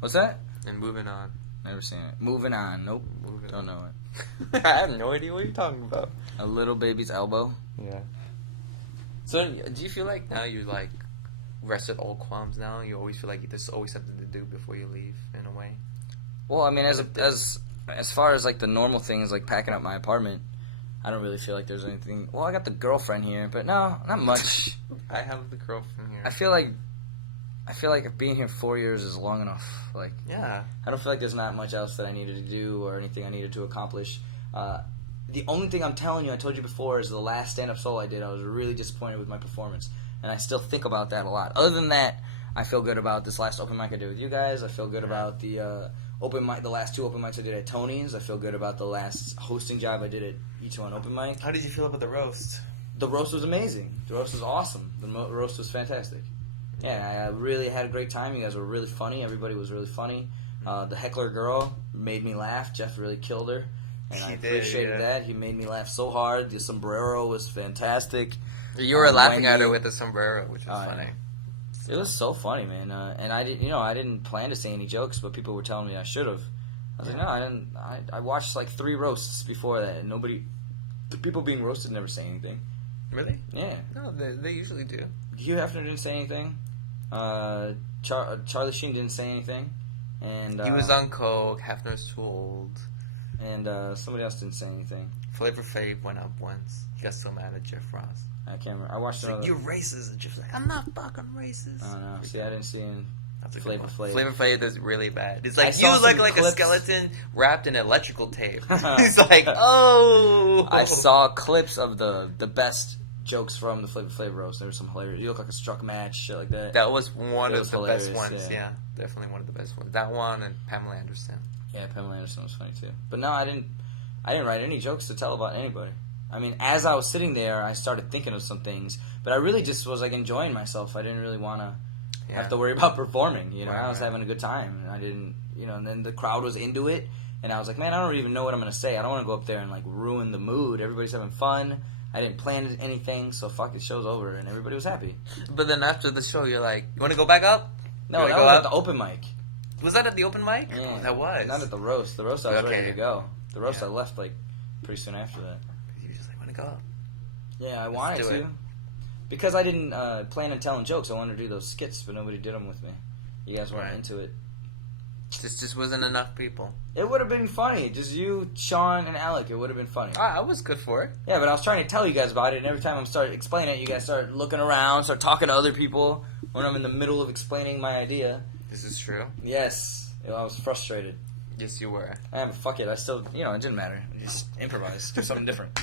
What's that? And moving on. Never seen it. Moving on. Nope. Moving Don't on. know it. I have no idea what you're talking about. A little baby's elbow. Yeah. So, do you feel like now you're like rested all qualms now? You always feel like there's always something to do before you leave, in a way? Well, I mean, as far as like the normal things, like packing up my apartment, I don't really feel like there's anything. Well, I got the girlfriend here, but no, not much. I have the girlfriend here. I feel like being here 4 years is long enough. Like, Yeah. I don't feel like there's not much else that I needed to do or anything I needed to accomplish. The only thing I'm telling you, I told you before, is the last stand-up solo I did. I was really disappointed with my performance, and I still think about that a lot. Other than that, I feel good about this last open mic I did with you guys. I feel good about the open mic, the last 2 open mics I did at Tony's. I feel good about the last hosting job I did at each one open mic. How did you feel about the roast? The roast was amazing. The roast was awesome. The roast was fantastic. Yeah, I really had a great time. You guys were really funny. Everybody was really funny. The heckler girl made me laugh. Jeff really killed her. And I appreciated that. He made me laugh so hard. The sombrero was fantastic. You were laughing at her with the sombrero, which was funny. It was so funny, man. And I didn't plan to say any jokes, but people were telling me I should have. I was like, no, I didn't. I watched like 3 roasts before that, and the people being roasted never say anything. Really? Yeah. No, they usually do. Hugh Hefner didn't say anything. Charlie Sheen didn't say anything. And he was on coke. Hefner's too old. And somebody else didn't say anything. Flavor Flav went up once. He got so mad at Jeff Ross. I can't remember. I watched it. Like, you're racist. And Jeff's like, I'm not fucking racist. I don't know. See, I didn't see any Flavor Flav. Flavor Flav is really bad. It's like, you look like a skeleton wrapped in electrical tape. He's like, oh. I saw clips of the best jokes from the Flavor Flav roast. There was some hilarious. You look like a struck match, shit like that. That was one of the best ones. Yeah, definitely one of the best ones. That one and Pamela Anderson. Yeah, Pamela Anderson was funny too. But no, I didn't write any jokes to tell about anybody. I mean, as I was sitting there, I started thinking of some things, but I really just was like enjoying myself. I didn't really want to have to worry about performing. You know, I was having a good time, and I didn't. You know, and then the crowd was into it, and I was like, man, I don't even know what I'm gonna say. I don't want to go up there and like ruin the mood. Everybody's having fun. I didn't plan anything, so fuck, the show's over, and everybody was happy. But then after the show, you're like, you want to go back up? No, that was at the open mic. Was that at the open mic? Yeah, that was. Not at the roast. The roast, I was ready to go. The roast, I left like pretty soon after that. You were just like, want to go up? Yeah, I wanted to. Because I didn't plan on telling jokes, I wanted to do those skits, but nobody did them with me. You guys weren't into it. Just wasn't enough people. It would have been funny. Just you, Sean, and Alec. It would have been funny. I was good for it. Yeah, but I was trying to tell you guys about it, and every time I started explaining it, you guys started looking around, start talking to other people when I'm in the middle of explaining my idea. This is true. Yes. I was frustrated. Yes, you were. But fuck it. I still, it didn't matter. Just improvise. Do something different.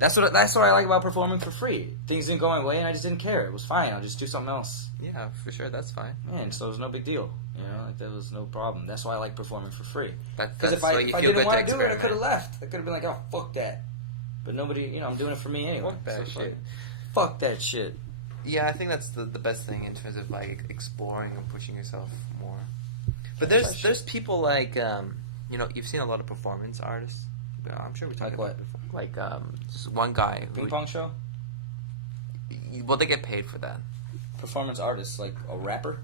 That's what I like about performing for free. Things didn't go my way, and I just didn't care. It was fine. I'll just do something else. Yeah, for sure. That's fine. Yeah, and so it was no big deal. Like there was no problem. That's why I like performing for free. Because if I didn't want to do it, I could have left. I could have been like, oh, fuck that. But nobody, I'm doing it for me anyway. Fuck that shit. Fuck that shit. Yeah, I think that's the best thing in terms of like exploring and pushing yourself more. But there's people like you've seen a lot of performance artists. I'm sure we talked about it before. Like just one guy. Ping pong show? Well, they get paid for that. Performance artists, like a rapper?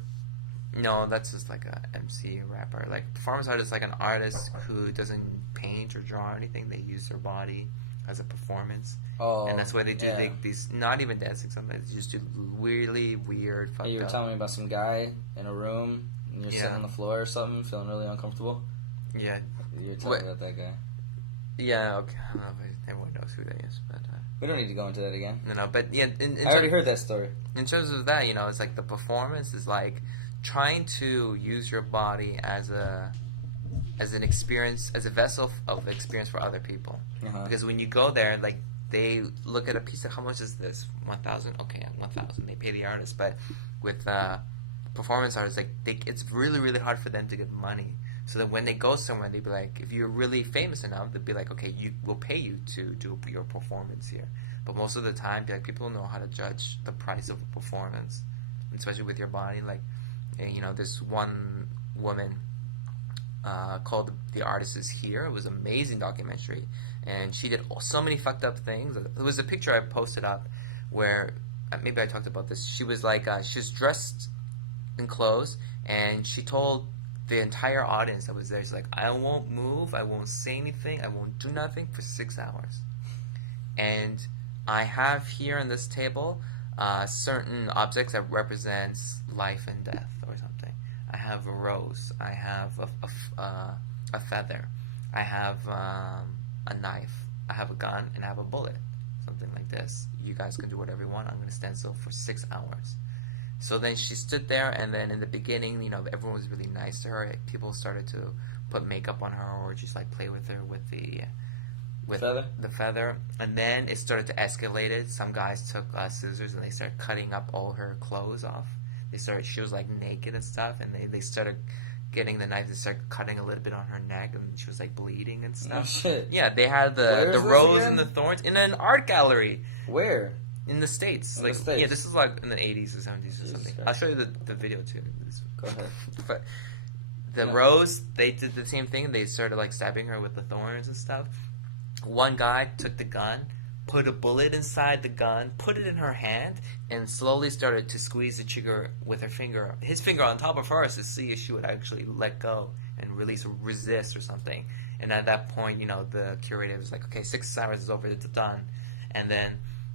No, that's just like a MC rapper. Like performance artist, like an artist who doesn't paint or draw or anything. They use their body as a performance. Oh, and that's why they do these. Not even dancing. Sometimes they just do really weird. Fucked you were telling me about some guy in a room and you're sitting on the floor or something, feeling really uncomfortable. Yeah, you were talking about that guy. Yeah, okay. I don't know if everyone knows who that is, but we don't need to go into that again. No, but yeah, I already heard that story. In terms of that, it's like the performance is like trying to use your body as an experience, as a vessel of experience for other people. Because when you go there, like they look at a piece of how much is this? 1,000? Okay, 1,000. They pay the artist, but with performance artists, like it's really really hard for them to get money. So that when they go somewhere, they'd be like, if you're really famous enough, they'd be like, okay, we'll pay you to do your performance here. But most of the time, people know how to judge the price of a performance, especially with your body. Like, this one woman called The Artist Is Here. It was an amazing documentary. And she did so many fucked up things. There was a picture I posted up where, maybe I talked about this. She was like, she was dressed in clothes, and she told the entire audience that was there, she's like, I won't move, I won't say anything, I won't do nothing for 6 hours. And I have here on this table certain objects that represents life and death or something. I have a rose, I have a feather, I have a knife, I have a gun, and I have a bullet. Something like this. You guys can do whatever you want. I'm going to stand still for 6 hours. So then she stood there, and then in the beginning, everyone was really nice to her. People started to put makeup on her or just like play with her with the feather. And then it started to escalate. Some guys took scissors and they started cutting up all her clothes off. she was like naked and stuff, and they started getting the knife and started cutting a little bit on her neck, and she was like bleeding and stuff. Oh shit. Yeah, they had Where the is this rose again? and the thorns in an art gallery Where? in the States. In the Like States. yeah, this is like in the 80s or 70s or Jesus something. Christ. I'll show you the video too. Go ahead. But the Yeah. rose, they did the same thing. They started like stabbing her with the thorns and stuff. One guy took the gun, put a bullet inside the gun, put it in her hand, and slowly started to squeeze the trigger with his finger on top of hers, to see if she would actually let go and release or resist or something. And at that point, the curator was like, okay, 6 hours is over, it's done. And then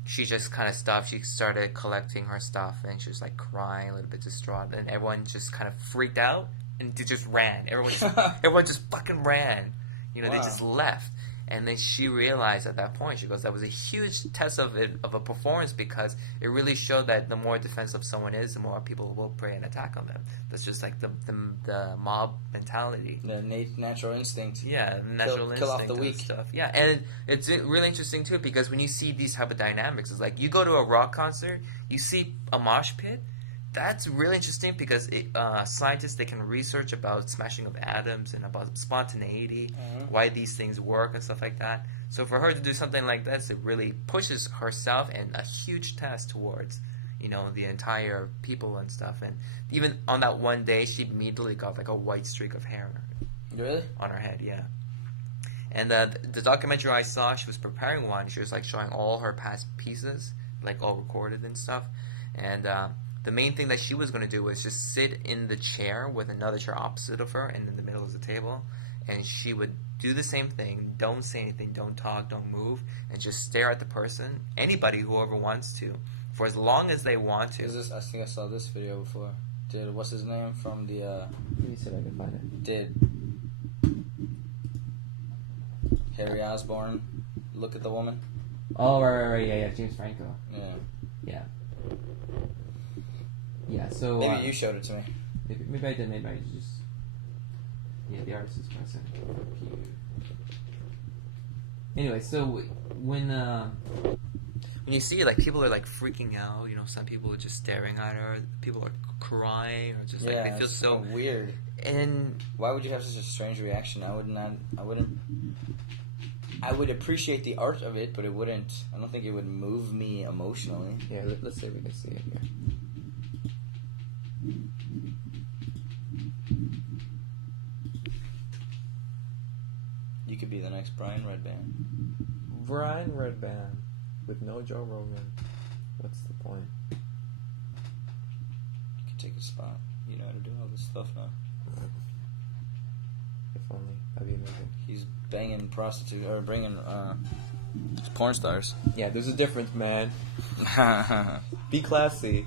she just kind of stopped. She started collecting her stuff, and she was like crying, a little bit distraught. And everyone just kind of freaked out and they just ran. Everyone just fucking ran. They Wow. just left. And then she realized at that point, she goes, that was a huge test of a performance, because it really showed that the more defensive someone is, the more people will prey and attack on them. That's just like the mob mentality. The natural instinct. Yeah, natural Kill instinct off the and weak. stuff. Yeah, and it's really interesting too, because when you see these type of dynamics, it's like you go to a rock concert, you see a mosh pit. That's really interesting, because scientists, they can research about smashing of atoms and about spontaneity, why these things work and stuff like that. So for her to do something like this, it really pushes herself and a huge test towards, the entire people and stuff. And even on that one day, she immediately got like a white streak of hair Really? on her head, yeah. And the documentary I saw, she was preparing one. She was like showing all her past pieces, like all recorded and stuff. And the main thing that she was going to do was just sit in the chair with another chair opposite of her, and in the middle is the table. And she would do the same thing. Don't say anything. Don't talk. Don't move. And just stare at the person, anybody, whoever wants to, for as long as they want to. I think I saw this video before. What's his name from the? Let me see if I can find it. Did Harry Osborn look at the woman? Oh, right, yeah, James Franco. Yeah. Yeah, so... Maybe you showed it to me. Maybe I did, maybe I just... Yeah, the artist is present. Anyway, so when you see, like, people are, like, freaking out, some people are just staring at her, people are crying, or just, like, they feel it's so... weird. And... Why would you have such a strange reaction? I would appreciate the art of it, but it wouldn't... I don't think it would move me emotionally. Yeah, let's see if we can see it here. You could be the next Brian Redband. Brian Redband with no Joe Rogan. What's the point? You could take a spot. You know how to do all this stuff now. If only. That'd be amazing. He's banging prostitutes, or bringing porn stars. Yeah, there's a difference, man. Be classy.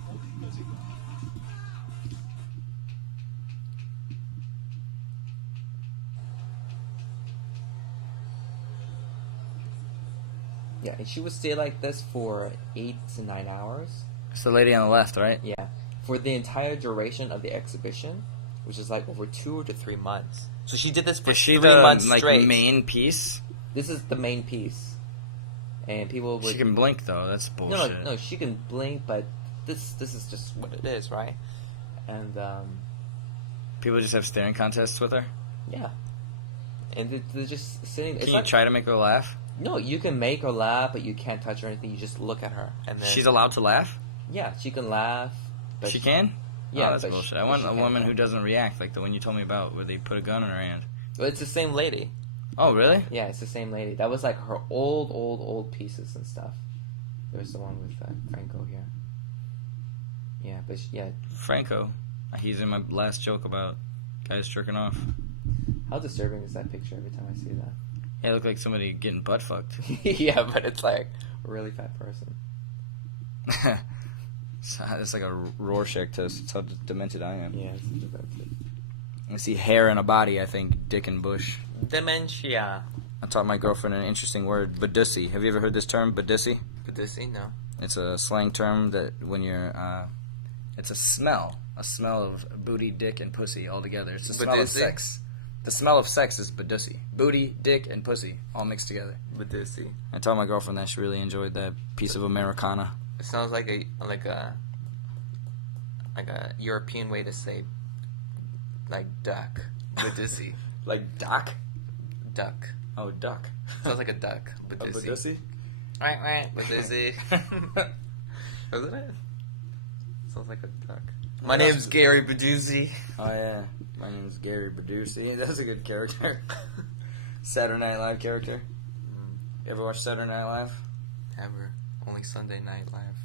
Yeah, and she would stay like this for 8 to 9 hours. It's the lady on the left, right? Yeah, for the entire duration of the exhibition, which is like over 2 to 3 months. So she did this for Is she 3 the months like straight. main piece? This is the main piece, and people would. She can blink though. That's bullshit. No, she can blink, but this is just what it is, right? And People just have staring contests with her. yeah, and they're just sitting. Can you try to make her laugh? No, you can make her laugh, but you can't touch her or anything. You just look at her, and then She's allowed to laugh. yeah, she can laugh. But She can. Yeah, Oh, that's but bullshit. but I want she a can't woman laugh. who doesn't react, like the one you told me about, where they put a gun in her hand. Well, it's the same lady. Oh, really? Yeah, it's the same lady. That was like her old pieces and stuff. There's the one with Franco here. Yeah, but yeah. Franco. He's in my last joke about guys jerking off. How disturbing is that picture every time I see that? Yeah, it looked like somebody getting butt fucked. Yeah, but it's like a really fat person. It's like a Rorschach test. It's how demented I am. Yeah, it's demented. I see hair and a body, I think dick and bush. Dementia. I taught my girlfriend an interesting word, badussy. Have you ever heard this term, badussy? Badussy? No. It's a slang term that when you're, it's a smell of booty, dick, and pussy all together. It's the smell of Badussy? sex. The smell of sex is badussy. Booty, dick, and pussy all mixed together. Badussy. I told my girlfriend that she really enjoyed that piece of Americana. It sounds like a like a European way to say like duck. Badussi. Like doc? Duck. Oh, duck. Sounds like a duck. A Badussi. Badussi? Badussi. Doesn't it? Sounds like a duck. My name's Gary Badussi. Oh, yeah. My name's Gary Badussi. That's a good character. Saturday Night Live character. You ever watch Saturday Night Live? Ever. Only Sunday Night Live.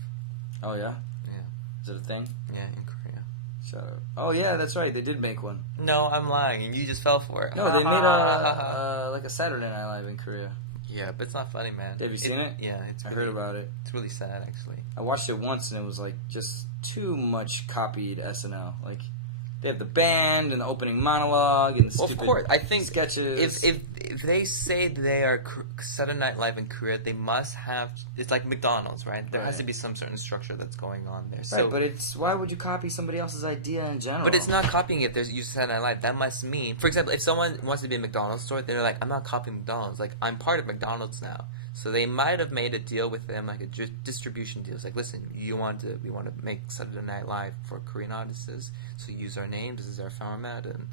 Oh, yeah? Yeah. Is it a thing? Yeah, in Korea. Shut up. Oh, yeah, that's right. They did make one. No, I'm lying, and you just fell for it. No, they made like a Saturday Night Live in Korea. Yeah, but it's not funny, man. Have you seen it? Yeah, I heard about it. It's really sad, actually. I watched it once, and it was like just too much copied SNL. Like, they have the band and the opening monologue and the Well, stupid of course, I think sketches. if they say they are Saturday Night Live in Korea, they must have. It's like McDonald's, right? There has to be some certain structure that's going on there. So, right, but it's why would you copy somebody else's idea in general? But it's not copying it. There's Saturday Night Live. That must mean, for example, if someone wants to be a McDonald's store, they're like, I'm not copying McDonald's. Like, I'm part of McDonald's now. So they might have made a deal with them, like a distribution deal. It's like, listen, we want to make Saturday Night Live for Korean audiences, so use our names, this is our format, and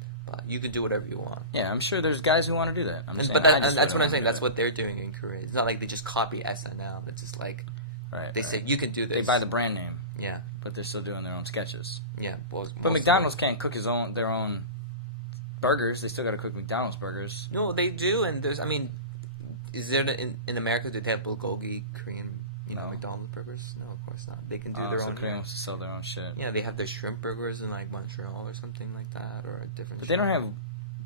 you can do whatever you want. Yeah, I'm sure there's guys who want to do that. That's what I'm saying. That's what they're doing in Korea. It's not like they just copy SNL. It's just like they say you can do this. They buy the brand name. Yeah, but they're still doing their own sketches. Yeah, but McDonald's can't cook their own burgers. They still got to cook McDonald's burgers. No, they do, and is there in America? Do they have bulgogi Korean? McDonald's burgers? No, of course not. They can do their own. Koreans sell their own shit. Yeah, they have their shrimp burgers in like Montreal or something like that, or a different. But they don't have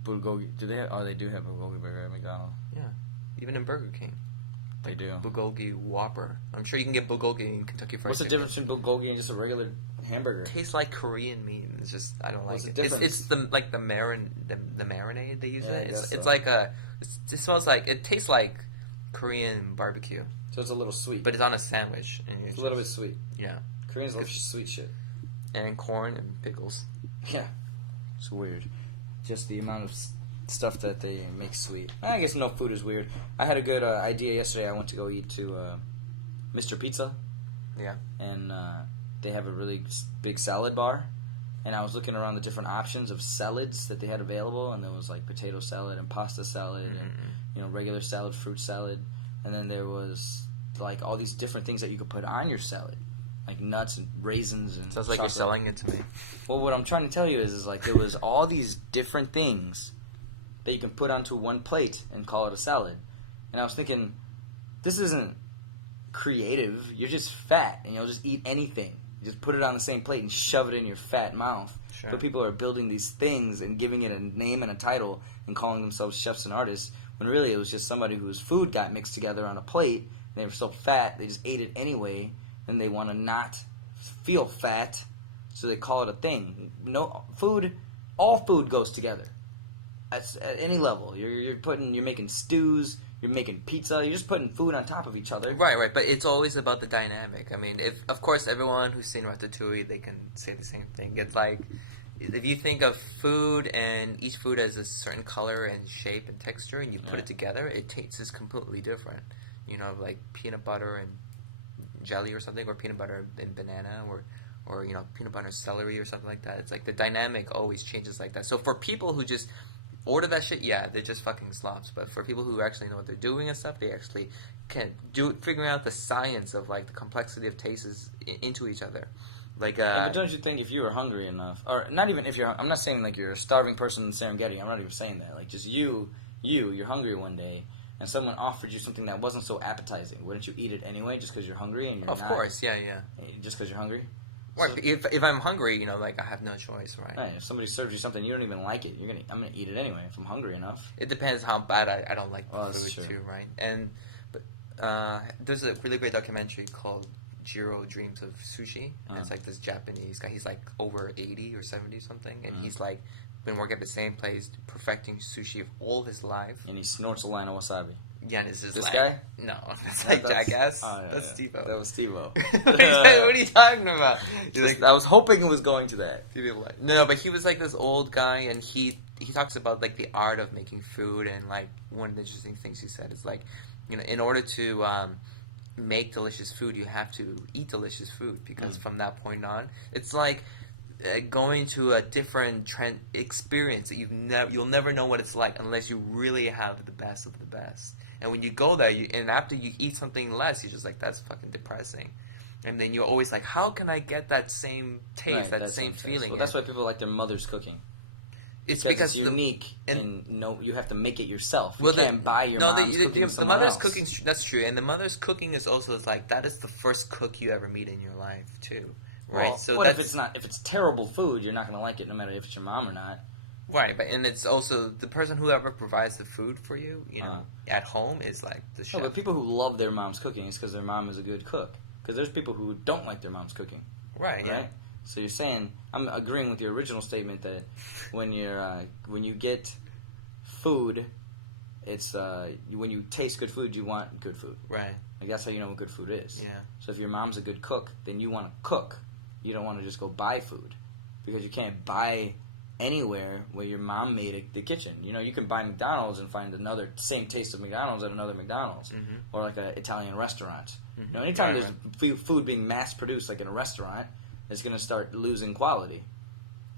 bulgogi. Do they have? Oh, they do have bulgogi burger at McDonald's. Yeah, even in Burger King. They do. Bulgogi Whopper. I'm sure you can get bulgogi in Kentucky Fried What's the difference between bulgogi and just a regular hamburger? It tastes like Korean meat. It's just I don't like it. It's the marinade they use. It's like it smells like it tastes like Korean barbecue. So it's a little sweet. But it's on a sandwich. And it's a little bit sweet. Yeah. Koreans love sweet shit. And corn and pickles. Yeah. It's weird. Just the amount of stuff that they make sweet. I guess no food is weird. I had a good idea yesterday. I went to go eat to Mr. Pizza. Yeah. And they have a really big salad bar. And I was looking around the different options of salads that they had available. And there was like potato salad and pasta salad and regular salad, fruit salad. And then there was like all these different things that you could put on your salad, like nuts and raisins and sounds like chocolate. You're selling it to me. Well, what I'm trying to tell you is like there was all these different things that you can put onto one plate and call it a salad. And I was thinking, this isn't creative. You're just fat, and you'll just eat anything. You just put it on the same plate and shove it in your fat mouth. Sure. But people are building these things and giving it a name and a title and calling themselves chefs and artists. When really it was just somebody whose food got mixed together on a plate, and they were so fat, they just ate it anyway, and they want to not feel fat, so they call it a thing. No food, all food goes together. At any level. You're making stews, you're making pizza, you're just putting food on top of each other. Right, but it's always about the dynamic. I mean, of course, everyone who's seen Ratatouille, they can say the same thing. It's like, if you think of food and each food has a certain color and shape and texture and you put it together, it tastes completely different. Like peanut butter and jelly or something, or peanut butter and banana, or peanut butter and celery or something like that. It's like the dynamic always changes like that. So for people who just order that shit, yeah, they're just fucking slobs. But for people who actually know what they're doing and stuff, they actually can figuring out the science of like the complexity of tastes into each other. Like, but don't you think if you were hungry enough, or not even if I'm not saying like you're a starving person in Serengeti, I'm not even saying that. Like just you're hungry one day, and someone offered you something that wasn't so appetizing. Wouldn't you eat it anyway just because you're hungry and you're Of course, yeah. Just because you're hungry? Right, so, if I'm hungry, like I have no choice, right? Right. If somebody serves you something you don't even like it, I'm gonna eat it anyway if I'm hungry enough. It depends how bad I don't like food too, right? But there's a really great documentary called Jiro Dreams of Sushi. And it's like this Japanese guy. He's like over 80 or 70 something, and he's like been working at the same place, perfecting sushi of all his life. And he snorts a line of wasabi. Yeah, and it's just this like, guy? No, that's like Jackass. Oh, yeah, that's Steve-O. That was Steve-O. What are you talking about? Like, I was hoping it was going to that. No, but he was like this old guy, and he talks about like the art of making food, and like one of the interesting things he said is like, in order to make delicious food, you have to eat delicious food, because from that point on, it's like going to a different trend experience that you'll never know what it's like unless you really have the best of the best. And when you go there, and after you eat something less, you're just like, that's fucking depressing. And then you're always like, how can I get that same taste, that same feeling? Well, that's why people like their mother's cooking. It's because it's unique, and you have to make it yourself. You well, can't buy your mom's cooking the mother's else. cooking. That's true, and the mother's cooking is also like that is the first cook you ever meet in your life too, right? Well, so what if it's not? If it's terrible food, you're not going to like it, no matter if it's your mom or not. Right, but and it's also the person whoever provides the food for you, at home is like the chef. No, but people who love their mom's cooking is because their mom is a good cook. Because there's people who don't like their mom's cooking. Right. Yeah. So you're saying, I'm agreeing with your original statement that when you get food, it's when you taste good food, you want good food. Right. Like that's how you know what good food is. Yeah. So if your mom's a good cook, then you want to cook. You don't want to just go buy food, because you can't buy anywhere where your mom made the kitchen. You can buy McDonald's and find another same taste of McDonald's at another McDonald's, or like an Italian restaurant. Anytime there's food being mass produced, like in a restaurant, it's going to start losing quality,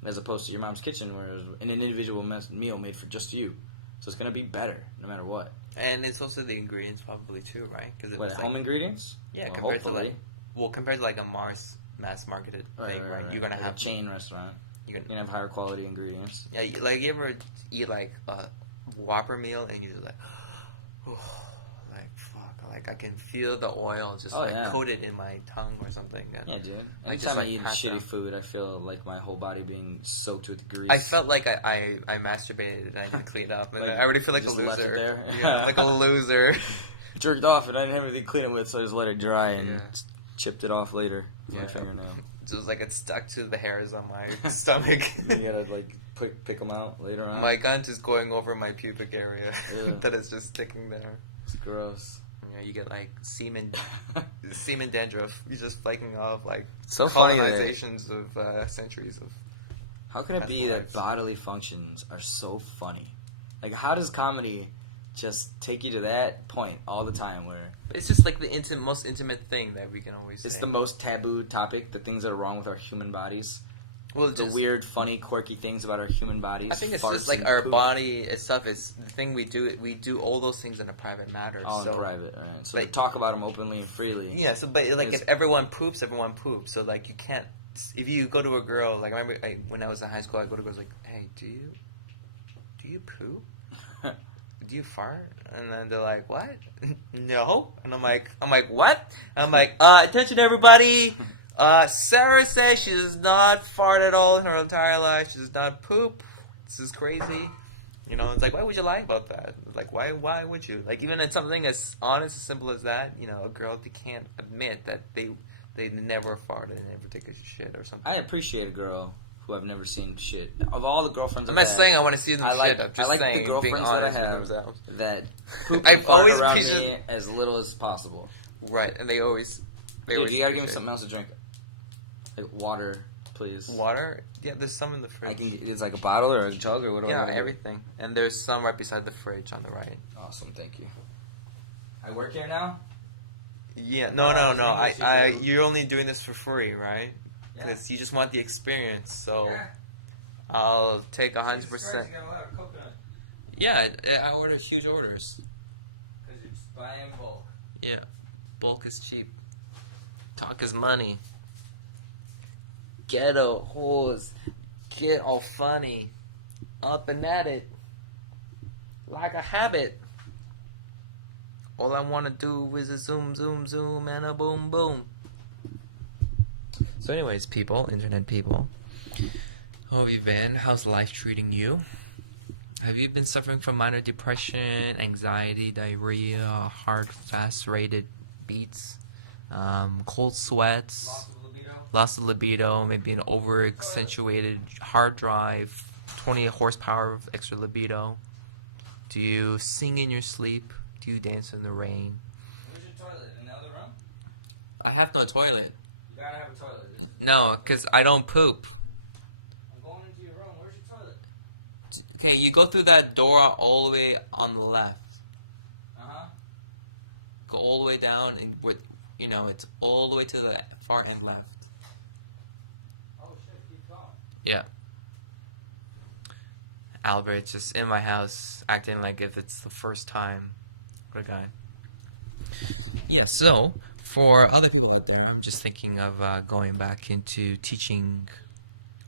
as opposed to your mom's kitchen, where it's an individual meal made for just you. So it's going to be better, no matter what. And it's also the ingredients, probably too, right? Because home ingredients? Yeah, well, compared hopefully. to like a mass marketed thing, right? You're gonna have a chain restaurant. You're gonna have higher quality ingredients. Yeah, like you ever eat like a Whopper meal and you're just like, like fuck, like I can feel the oil just coated in my tongue or something. Yeah, dude. Anytime I eat shitty food, I feel like my whole body being soaked with grease. I felt like I masturbated and I didn't clean up, and like, I already feel like a just loser. Left it there? Yeah, like a loser. Jerked off and I didn't have anything to clean it with, so I just let it dry and chipped it off later with my fingernail. Just like it stuck to the hairs on my stomach. You gotta like pick them out later on. My gun just going over my pubic area that is just sticking there. It's gross. Yeah, you get like semen dandruff. You're just flaking off like so colonizations of centuries of. How can it be that bodily functions are so funny? Like, how does comedy just take you to that point all the time where... It's just like the most intimate thing that we can always say. It's the most taboo topic, the things that are wrong with our human bodies. Well, the weird, funny, quirky things about our human bodies. I think it's just like our body itself is the thing we do. We do all those things in a private matter. All in private, right? So they talk about them openly and freely. Yeah, so but like if everyone poops, everyone poops. So like you can't... If you go to a girl, like I remember when I was in high school, I go to girls like, hey, do you poop? Do you fart? And then they're like, what? No. And I'm like, what? And I'm like, attention everybody. Sarah says she does not fart at all in her entire life. She does not poop. This is crazy. It's like, why would you lie about that? Like, why would you? Like, even in something as honest, as simple as that, a girl can't admit that they never farted and never take a shit or something. I appreciate a girl who I've never seen shit. Of all the girlfriends I'm not saying I want to see them shit. I'm just saying, the girlfriends that I have that poop and fart around me as little as possible. Right, and they always you gotta give me something else to drink. Like water, please. Water? Yeah, there's some in the fridge. It's like a bottle or a jug or whatever. Yeah, everything. And there's some right beside the fridge on the right. Awesome, thank you. I work here now? Yeah, no. You're only doing this for free, right? Because you just want the experience, so I'll take 100%. Yeah, I order huge orders. Because you're just buying bulk. Yeah, bulk is cheap. Talk is money. Ghetto hoes get all funny, up and at it, like a habit. All I want to do is a zoom, zoom, zoom, and a boom, boom. So anyways, internet people, how have you been? How's life treating you? Have you been suffering from minor depression, anxiety, diarrhea, heart fast rated beats, cold sweats, loss of libido, maybe an over-accentuated hard drive, 20 horsepower of extra libido? Do you sing in your sleep? Do you dance in the rain? Where's your toilet? In the other room? I have no toilet. You gotta have a toilet. No, because I don't poop. I'm going into your room. Where's your toilet? Okay, you go through that door all the way on the left. Uh-huh. Go all the way down, and it's all the way to the far end left. Oh, shit. Keep going. Yeah. Albert's just in my house acting like if it's the first time. What a guy. Yeah, so for other people out there, I'm just thinking of going back into teaching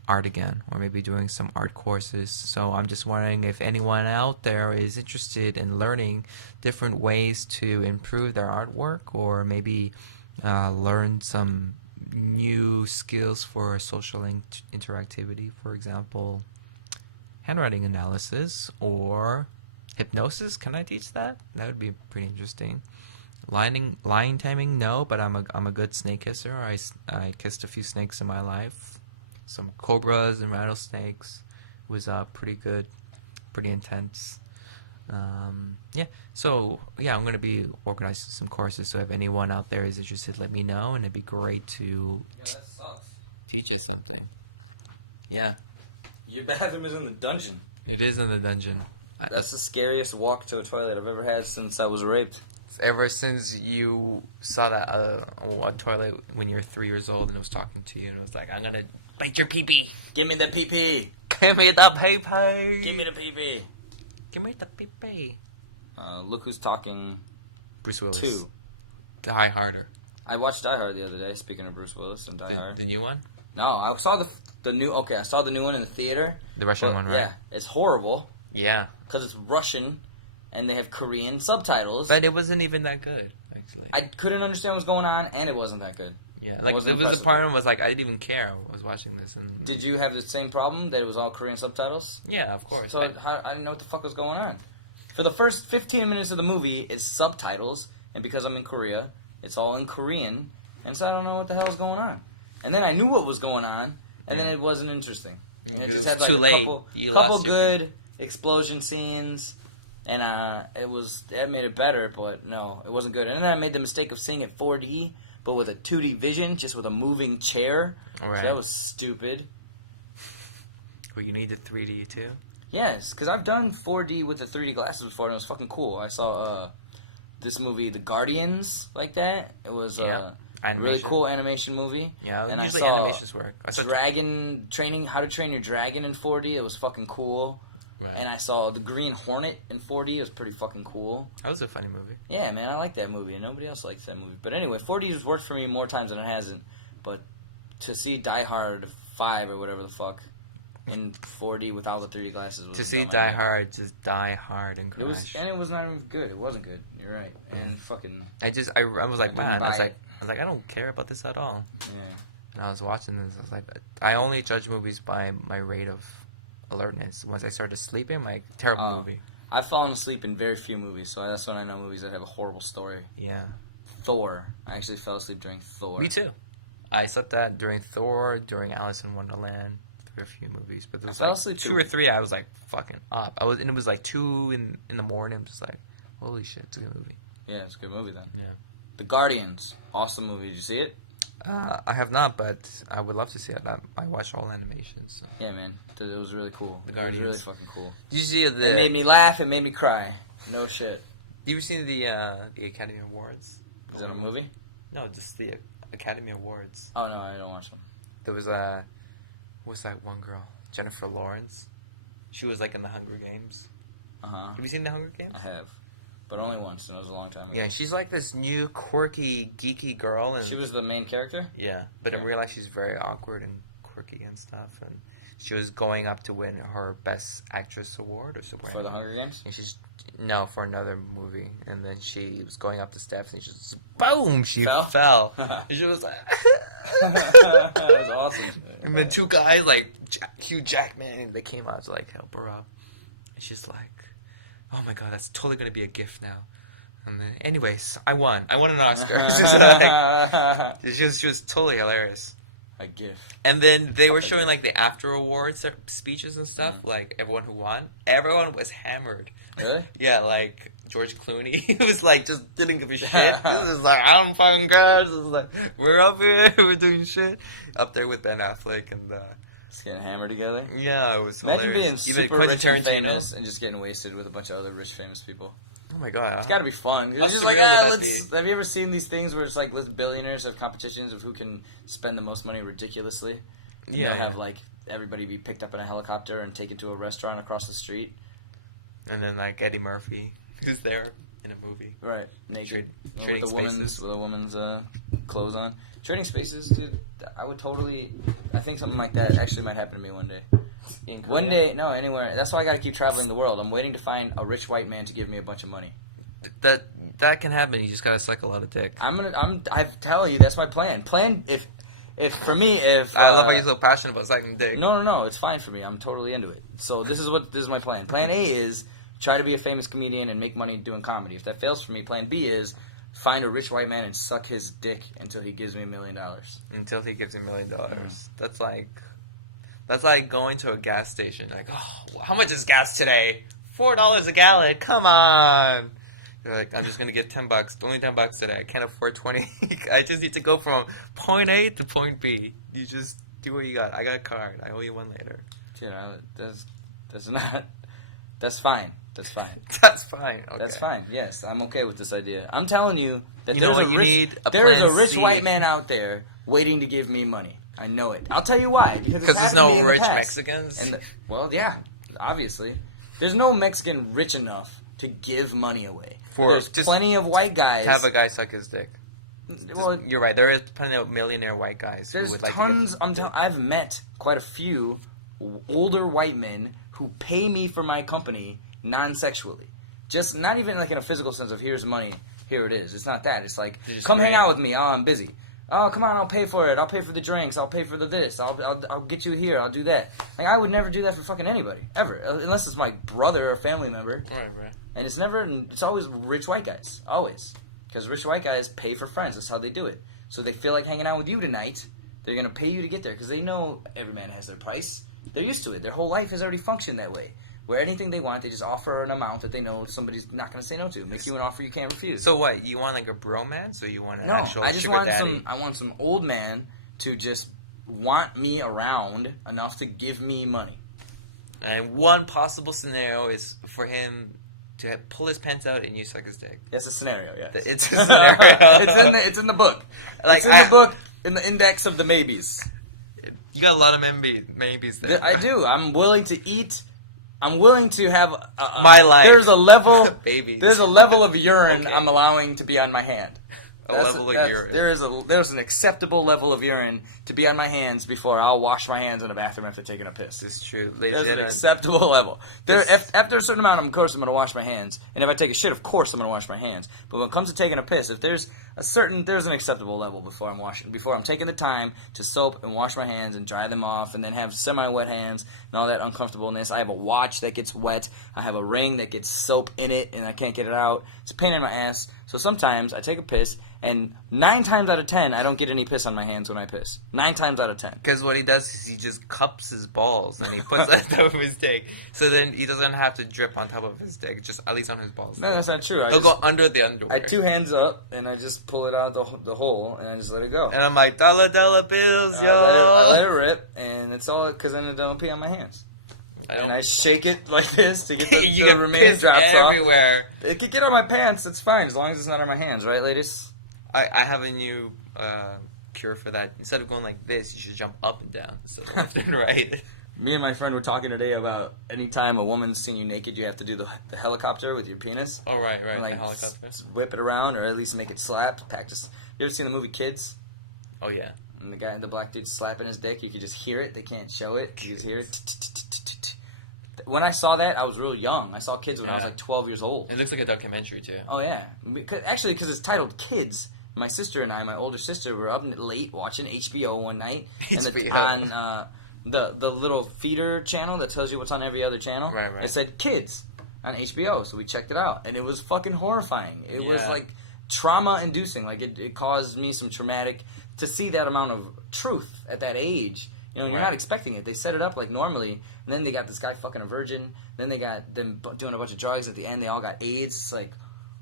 art again, or maybe doing some art courses. So I'm just wondering if anyone out there is interested in learning different ways to improve their artwork, or maybe learn some new skills for social interactivity, for example, handwriting analysis or hypnosis. Can I teach that? That would be pretty interesting. Line timing, no, but I'm a good snake kisser. I kissed a few snakes in my life, some cobras and rattlesnakes. It was pretty good, pretty intense. Yeah, so yeah, I'm gonna be organizing some courses. So if anyone out there is interested, let me know, and it'd be great to Yeah, that sucks. teach us something. Yeah, Your bathroom is in the dungeon. it is in the dungeon. That's the scariest walk to a toilet I've ever had since I was raped. Ever since you saw that a toilet when you were 3 years old and it was talking to you and it was like, I'm gonna bite your pee-pee. Give me the pee-pee. Give me the pee-pee. Give me the pee-pee. Give me the pee-pee. Look who's talking. Bruce Willis. 2. Die Harder. I watched Die Hard the other day, speaking of Bruce Willis and Die Hard. The new one? No, I saw the new, I saw the new one in the theater. The Russian one, right? Yeah, it's horrible. Yeah. Because it's Russian, and they have Korean subtitles. But it wasn't even that good, actually. I couldn't understand what was going on, and it wasn't that good. Yeah, like, wasn't it was impressive. the part of it was like, I didn't even care. I was watching this. And Did you have the same problem, that it was all Korean subtitles? yeah, of course. So I didn't know what the fuck was going on. For the first 15 minutes of the movie, it's subtitles, and because I'm in Korea, it's all in Korean, and so I don't know what the hell is going on. And then I knew what was going on, and then it wasn't interesting. And it just had like Too a late. couple You lost your- good explosion scenes, and it made it better, but no, it wasn't good. And then I made the mistake of seeing it 4D, but with a 2D vision, just with a moving chair. Right. So that was stupid. Well, you needed 3D too? Yes, because I've done 4D with the 3D glasses before, and it was fucking cool. I saw this movie, The Guardians, like that. It was Yeah. a really Animation. cool animation movie. Yeah, and usually I saw animations work. I saw Dragon Training, How to Train Your Dragon in 4D. It was fucking cool. Right. And I saw The Green Hornet in 4D. It was pretty fucking cool. That was a funny movie. Yeah, man, I like that movie, and nobody else likes that movie. But anyway, 4D has worked for me more times than it hasn't. But to see Die Hard 5 or whatever the fuck in 4D without the 3D glasses was To a see dumb Die idea. Hard, just die hard and It was, crash. and it was not even good. It wasn't good. You're right. And fucking I was like, I didn't man, buy I it. was like, I don't care about this at all. yeah. And I was watching this, I was like, I only judge movies by my rate of alertness. Once I started sleeping, I'm like, terrible Oh. movie. I've fallen asleep in very few movies, so that's when I know movies that have a horrible story. Yeah. Thor. I actually fell asleep during Thor. Me too. I slept that during Thor, during Alice in Wonderland, a few movies, but there was fell like asleep 2 too. or 3. I was like fucking up. And it was like 2 in the morning. I'm just like, holy shit, it's a good movie. Yeah, it's a good movie then. Yeah. The Guardians. Awesome movie. Did you see it? I have not, but I would love to see it. I watch all animations. So. Yeah, man. It was really cool. The It was Guardians. really fucking cool. Did you see It made me laugh. It made me cry. No shit. You seen the Academy Awards? Is that a movie? No, just the Academy Awards. Oh, no, I don't watch them. There was what's that one girl? Jennifer Lawrence. She was like in the Hunger Games. Uh-huh. Have you seen the Hunger Games? I have. But only once, and it was a long time ago. Yeah, she's like this new quirky, geeky girl, and She was the main character? yeah, but in Yeah. real life she's very awkward and quirky and stuff. And she was going up to win her Best Actress award or something. For the Hunger Games? And for another movie, and then she was going up the steps, and she just boom, she Fell? fell. And she was like, That was awesome. and then 2 guys like Hugh Jackman, they came out to like help her up, and she's like, oh my god, that's totally gonna be a gift now. And then, anyways, I won an Oscar. It's just like, she was totally hilarious. A gift. And then they were showing like the after awards speeches and stuff. Like everyone who won, everyone was hammered. Really? Yeah, like George Clooney, he was like just didn't give a shit. He was like, I don't fucking care. This is like, we're up here, we're doing shit up there with Ben Affleck and Just getting hammered together. yeah, it was Imagine being hilarious. Even super Quentin rich and Tarantino. famous and just getting wasted with a bunch of other rich famous people. Oh my god, It's got to be fun. It's How just like, surreal would that let's. Have you ever seen these things where it's like billionaires have competitions of who can spend the most money ridiculously? And Yeah, they'll have yeah. like everybody be picked up in a helicopter and taken to a restaurant across the street. And then like Eddie Murphy, who's there in a movie. Right, naked. Trading spaces. With a woman's clothes on. Trading spaces, dude, I think something like that actually might happen to me one day. In Korea? One day, no, anywhere. That's why I gotta keep traveling the world. I'm waiting to find a rich white man to give me a bunch of money. That can happen. You just gotta suck a lot of dick. I'm telling you, that's my plan. If for me, I love how you're so passionate about sucking dick. No, it's fine for me. I'm totally into it. So this is my plan. Plan A is try to be a famous comedian and make money doing comedy. If that fails for me, plan B is find a rich white man and suck his dick until he gives me $1 million. Until he gives you $1 million. That's like going to a gas station. Like, oh, how much is gas today? $4 a gallon. Come on. You're like, I'm just gonna get $10. Only $10 today. I can't afford 20. I just need to go from point A to point B. You just do what you got. I got a card. I owe you one later. You know, that's not. That's fine. That's fine. That's fine. Okay. That's fine. Yes, I'm okay with this idea. I'm telling you that there is a rich white man out there waiting to give me money. I know it. I'll tell you why. Because there's no rich Mexicans? Well, yeah, obviously. There's no Mexican rich enough to give money away. There's plenty of white guys. Have a guy suck his dick. Well, you're right. There is plenty of millionaire white guys. There's who would like tons. To get I've met quite a few older white men who pay me for my company non-sexually. Just not even like in a physical sense of here's money, here it is. It's not that. It's like, come hang out with me. Oh, I'm busy. Oh, come on, I'll pay for it. I'll pay for the drinks. I'll pay for the this. I'll get you here. I'll do that. Like, I would never do that for fucking anybody. Ever. Unless it's my brother or family member. Right. And it's always rich white guys. Always. Because rich white guys pay for friends. That's how they do it. So they feel like hanging out with you tonight. They're going to pay you to get there. Because they know every man has their price. They're used to it. Their whole life has already functioned that way. Where anything they want, they just offer an amount that they know somebody's not going to say no to. Make you an offer you can't refuse. So what? You want like a bromance, or you want an actual I just sugar want daddy? I want some old man to just want me around enough to give me money. And one possible scenario is for him to pull his pants out and you suck his dick. That's a scenario, yes. It's a scenario. it's in the book. Like, it's in the book, in the index of the maybes. You got a lot of maybes there. I do. I'm willing to eat. I'm willing to have my life. There's a level. Babies. There's a level of urine Okay. I'm allowing to be on my hand. Level of urine. There's an acceptable level of urine to be on my hands before I'll wash my hands in the bathroom after taking a piss. This is true. There's an acceptable level. After a certain amount, of course, I'm going to wash my hands. And if I take a shit, of course, I'm going to wash my hands. But when it comes to taking a piss, if there's an acceptable level before I'm taking the time to soap and wash my hands and dry them off and then have semi-wet hands and all that uncomfortableness. I have a watch that gets wet. I have a ring that gets soap in it and I can't get it out. It's a pain in my ass. So sometimes I take a piss and 9 times out of 10, I don't get any piss on my hands when I piss. 9 times out of 10. Because what he does is he just cups his balls and he puts that on top of his dick. So then he doesn't have to drip on top of his dick, just at least on his balls. No, that's not true. He'll go under the underwear. I 2 hands up and I just pull it out the hole and I just let it go. And I'm like, dollar bills, yo. I let it rip and it's all because then it don't pee on my hands. And I shake it like this to get the remaining drops everywhere. Off. It could get on my pants. It's fine as long as it's not on my hands, right, ladies? I have a new cure for that. Instead of going like this, you should jump up and down. So left and right. Me and my friend were talking today about anytime a woman's seen you naked, you have to do the helicopter with your penis. Oh, right. And, like, the helicopter. Whip it around or at least make it slap. Practice. You ever seen the movie Kids? Oh, yeah. And the black dude's slapping his dick. You can just hear it. They can't show it. You just hear it. When I saw that, I was real young. I saw Kids when I was like 12 years old. It looks like a documentary, too. Oh, yeah. Actually, because it's titled Kids. My sister and I, my older sister, were up late watching HBO one night. HBO. And on the little feeder channel that tells you what's on every other channel. Right. It said Kids on HBO. So we checked it out. And it was fucking horrifying. It was like trauma-inducing. Like it caused me some traumatic... To see that amount of truth at that age... You know, you're not expecting it. They set it up like normally, and then they got this guy fucking a virgin. Then they got them doing a bunch of drugs. At the end, they all got AIDS. It's like,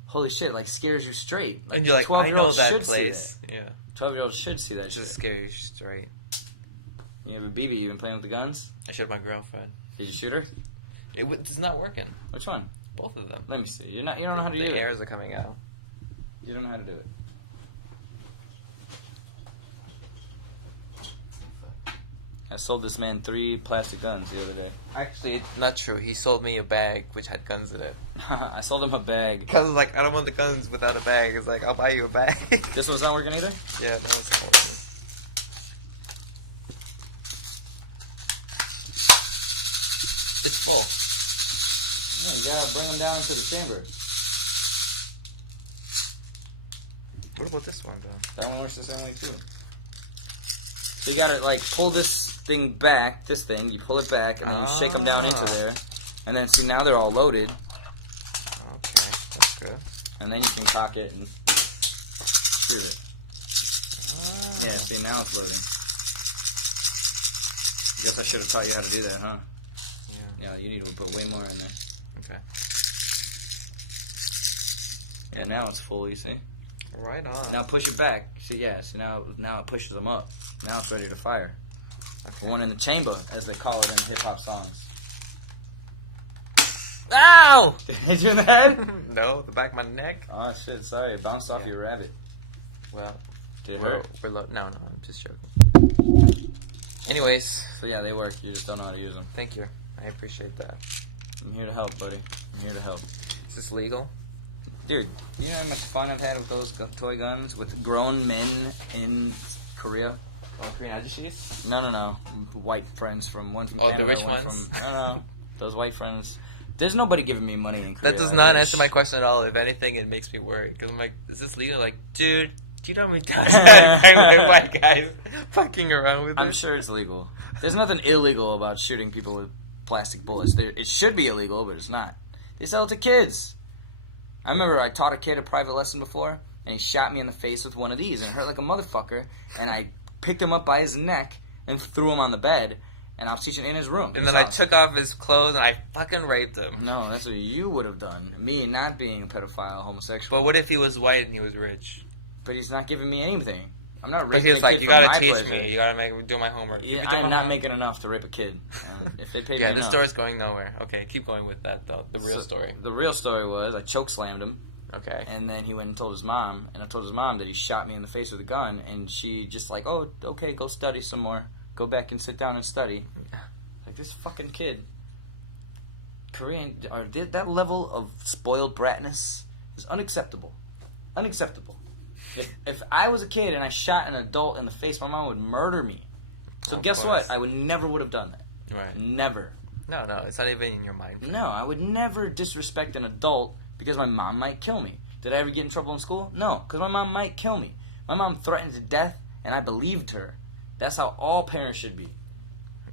holy shit, like scares you straight. Like, and you're like, I know that place. Yeah. 12-year-olds should see that shit. Just scare you straight. You have a BB, you been playing with the guns? I shot my girlfriend. Did you shoot her? It's not working. Which one? Both of them. Let me see. You don't know how to do it. The airs are coming out. You don't know how to do it. I sold this man 3 plastic guns the other day. Actually, not true. He sold me a bag which had guns in it. I sold him a bag. Because like, I don't want the guns without a bag. It's like, I'll buy you a bag. This one's not working either? Yeah, that was not working. It's full. Yeah, you gotta bring them down into the chamber. What about this one, though? That one works the same way too. So you gotta like pull this thing back, you pull it back, and then you shake them down into there. And then see, now they're all loaded. Okay, that's good. And then you can cock it and shoot it. Yeah, see, now it's loading. Guess I should have taught you how to do that, huh? Yeah. Yeah, you need to put way more in there. Okay. Yeah, now it's full, you see? Right on. Now push it back. See, yeah, see, now it pushes them up. Now it's ready to fire. Okay. One in the chamber, as they call it in hip-hop songs. Ow! Did it hit you in the head? No, the back of my neck. Oh, shit, sorry. It bounced off your rabbit. Well, Did it we're hurt? no, I'm just joking. Anyways, So, yeah, they work. You just don't know how to use them. thank you. I appreciate that. I'm here to help, buddy. I'm here to help. Is this legal? Dude, you know how much fun I've had with those toy guns with grown men in Korea? Oh, Korean ajishis? No. White friends from one from Oh, the Canada, rich one ones? from no. Those white friends. There's nobody giving me money in Korea. That does not answer my question at all. If anything, it makes me worry. Because I'm like, is this legal? Like, dude, do you know how many times I've been white guys fucking around with I'm it? sure it's legal. There's nothing illegal about shooting people with plastic bullets. It should be illegal, but it's not. They sell it to kids. I remember I taught a kid a private lesson before, and he shot me in the face with one of these, and it hurt like a motherfucker, and I picked him up by his neck and threw him on the bed, and I was teaching in his room. And then I took off his clothes and I fucking raped him. No, that's what you would have done. Me not being a pedophile, homosexual. But what if he was white and he was rich? But he's not giving me anything. I'm not But raping he was a like, kid you for gotta my teach pleasure. me. You gotta do my homework. Yeah, If you do I'm my not homework- making enough to rape a kid. If they paid Yeah, me the enough. story's going nowhere. Okay, keep going with that though. The real story. The real story was I choke slammed him. Okay. And then he went and told his mom, and I told his mom that he shot me in the face with a gun, and she just like, oh, okay, go study some more. Go back and sit down and study. Like, this fucking kid. That level of spoiled bratness is unacceptable. Unacceptable. If I was a kid and I shot an adult in the face, my mom would murder me. So Of guess course. what? I would have done that. Right. Never. No, it's not even in your mind. No, I would never disrespect an adult because my mom might kill me. Did I ever get in trouble in school? No, because my mom might kill me. My mom threatened to death, and I believed her. That's how all parents should be.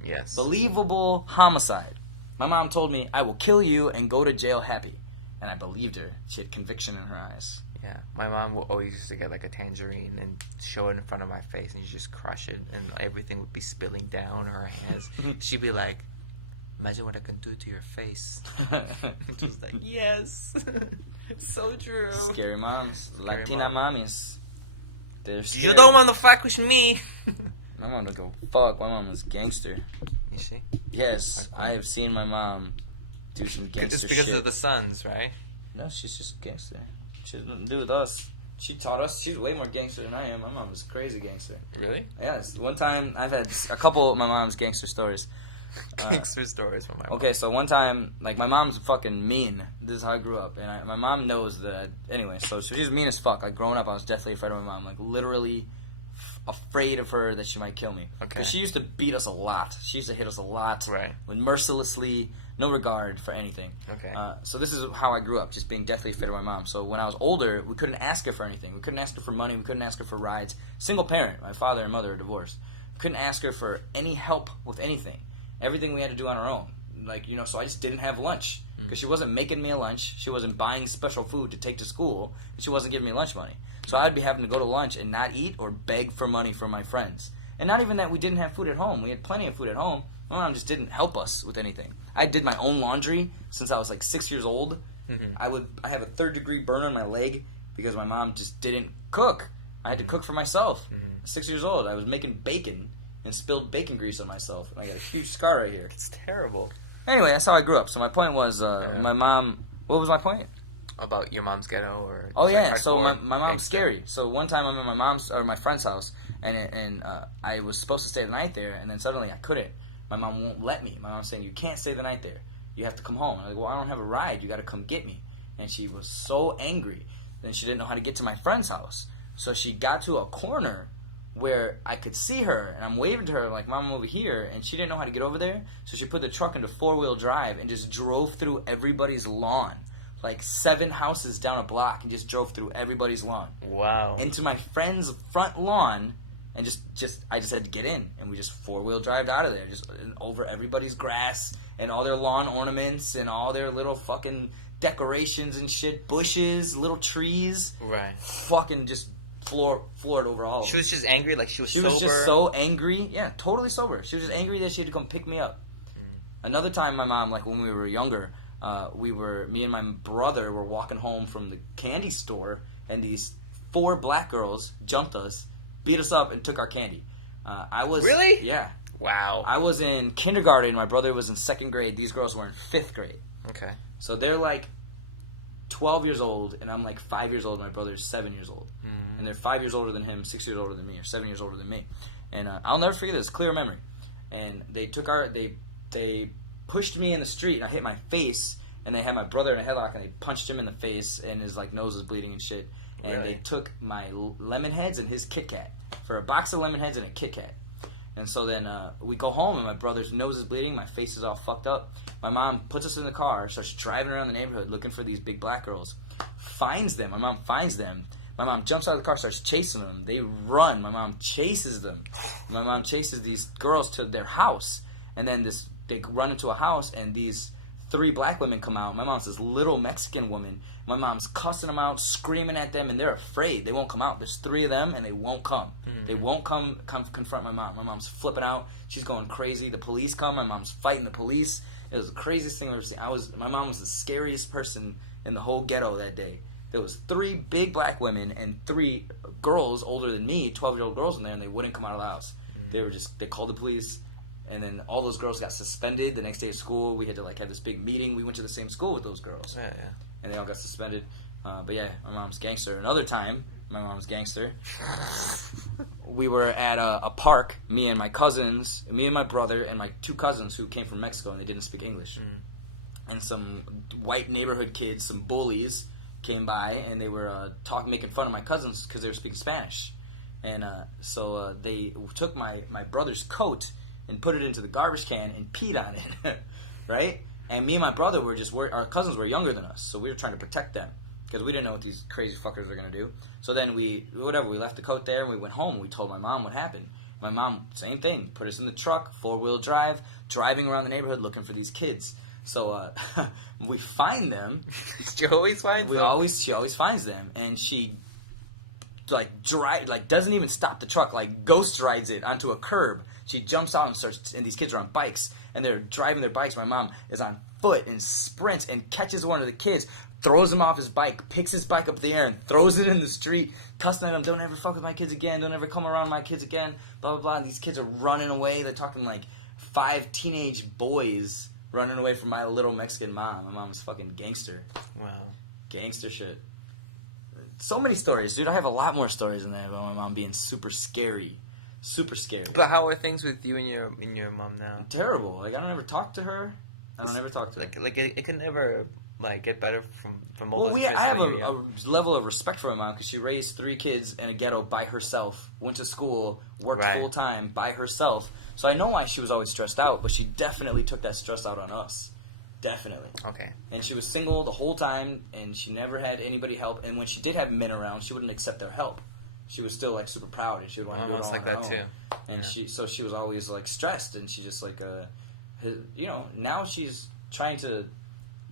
Yes. Believable homicide. My mom told me, I will kill you and go to jail happy. And I believed her. She had conviction in her eyes. Yeah, my mom would always used to get like a tangerine and show it in front of my face, and you just crush it, and everything would be spilling down her hands. She'd be like, "Imagine what I can do to your face." Just like, yes, so true. Scary moms. Scary Latina mom. mommies. They're scary. You don't want to fuck with me. My mom don't go fuck. My mom is gangster. Is she? Yes, I have seen my mom do some gangster It's because shit. of the sons, right? No, she's just gangster. She has nothing to do with us. She taught us. She's way more gangster than I am. My mom is crazy gangster. Really? Yes. One time, I've had a couple of my mom's gangster stories. Gangster stories from my mom. Okay, so one time, like, my mom's fucking mean. This is how I grew up. And my mom knows that. Anyway, so she's mean as fuck. Like, growing up, I was deathly afraid of my mom. Like, literally afraid of her that she might kill me. Okay. Because she used to beat us a lot. She used to hit us a lot. Right. With mercilessly, no regard for anything. Okay. So this is how I grew up, just being deathly afraid of my mom. So when I was older, we couldn't ask her for anything. We couldn't ask her for money. We couldn't ask her for rides. Single parent. My father and mother are divorced. We couldn't ask her for any help with anything. Everything we had to do on our own. Like, you know, so I just didn't have lunch. Because she wasn't making me a lunch. She wasn't buying special food to take to school. And she wasn't giving me lunch money. So I'd be having to go to lunch and not eat or beg for money from my friends. And not even that we didn't have food at home. We had plenty of food at home. My mom just didn't help us with anything. I did my own laundry since I was like 6 years old. Mm-hmm. I have a 3rd-degree burn on my leg because my mom just didn't cook. I had to cook for myself. 6 years old. I was making bacon and spilled bacon grease on myself. And I got a huge scar right here. It's terrible. Anyway, that's how I grew up. So my point was, my mom... What was my point? About your mom's ghetto or... Oh, yeah. like So hardcore my mom's gangster? scary. So one time I'm at my friend's house, and I was supposed to stay the night there, and then suddenly I couldn't. My mom won't let me. My mom's saying, you can't stay the night there. You have to come home. I'm like, well, I don't have a ride. You got to come get me. And she was so angry. Then she didn't know how to get to my friend's house. So she got to a corner where I could see her, and I'm waving to her like, Mom, I'm over here, and she didn't know how to get over there, so she put the truck into four-wheel drive and just drove through everybody's lawn, like 7 houses down a block, and just drove through everybody's lawn. Wow. Into my friend's front lawn, and I just had to get in, and we just four-wheel drived out of there, just over everybody's grass, and all their lawn ornaments, and all their little fucking decorations and shit, bushes, little trees. Right. Fucking just floored over all of She them. was just angry, like she was She sober. was just so angry. Yeah, totally sober. She was just angry that she had to come pick me up. Another time, my mom, like when we were younger, me and my brother were walking home from the candy store, and these 4 black girls jumped us, beat us up, and took our candy. I was Really? Yeah. Wow. I was in kindergarten. My brother was in 2nd grade. These girls were in 5th grade. Okay. So they're like 12 years old, and I'm like 5 years old. My brother's 7 years old. And they're 5 years older than him, 6 years older than me, or 7 years older than me. And I'll never forget this, clear memory. And they they pushed me in the street, and I hit my face, and they had my brother in a headlock, and they punched him in the face, and his like nose was bleeding and shit. And Really? they took my lemon heads and his Kit Kat for a box of lemon heads and a Kit Kat. And so then we go home, and my brother's nose is bleeding, my face is all fucked up. My mom puts us in the car, starts driving around the neighborhood looking for these big black girls, finds them. My mom finds them. My mom jumps out of the car, starts chasing them. They run. My mom chases them. My mom chases these girls to their house. And then they run into a house, and these 3 black women come out. My mom's this little Mexican woman. My mom's cussing them out, screaming at them, and they're afraid. They won't come out. There's 3 of them, and they won't come. They won't come confront my mom. My mom's flipping out. She's going crazy. The police come. My mom's fighting the police. It was the craziest thing I've ever seen. My mom was the scariest person in the whole ghetto that day. There was 3 big black women and 3 girls older than me, 12-year-old girls in there, and they wouldn't come out of the house. They called the police, and then all those girls got suspended the next day of school. We had to like have this big meeting. We went to the same school with those girls. Yeah. And they all got suspended. But yeah, my mom's gangster. Another time, my mom's gangster. We were at a park, me and my cousins, me and my brother, and my 2 cousins who came from Mexico, and they didn't speak English. And some white neighborhood kids, some bullies, came by, and they were making fun of my cousins because they were speaking Spanish. And so they took my brother's coat and put it into the garbage can and peed on it, right? And me and my brother our cousins were younger than us, so we were trying to protect them because we didn't know what these crazy fuckers were going to do. So then we left the coat there, and we went home, and we told my mom what happened. My mom, same thing, put us in the truck, 4-wheel drive, driving around the neighborhood looking for these kids. So we find them. She always finds them. She always finds them, and she doesn't even stop the truck, like ghost rides it onto a curb. She jumps out and these kids are on bikes, and they're driving their bikes. My mom is on foot and sprints and catches one of the kids, throws him off his bike, picks his bike up in the air and throws it in the street, cussing at him, don't ever fuck with my kids again, don't ever come around my kids again, blah, blah, blah. And these kids are running away. They're talking like 5 teenage boys running away from my little Mexican mom. My mom's fucking gangster. Wow. Gangster shit. So many stories, dude. I have a lot more stories in there about my mom being super scary. Super scary. But how are things with you and your mom now? Terrible. Like, I don't ever talk to her. I don't ever talk to her. Like it can never like get better from all Well, those I have when you're a young. level of respect for my mom because she raised 3 kids in a ghetto by herself, went to school, worked Right. full time by herself. So I know why she was always stressed out, but she definitely took that stress out on us. Definitely. Okay. And she was single the whole time, and she never had anybody help. And when she did have men around, she wouldn't accept their help. She was still like super proud, and she would want to do it all Almost like on her that own. too. And she was always like stressed, and she just like now she's trying to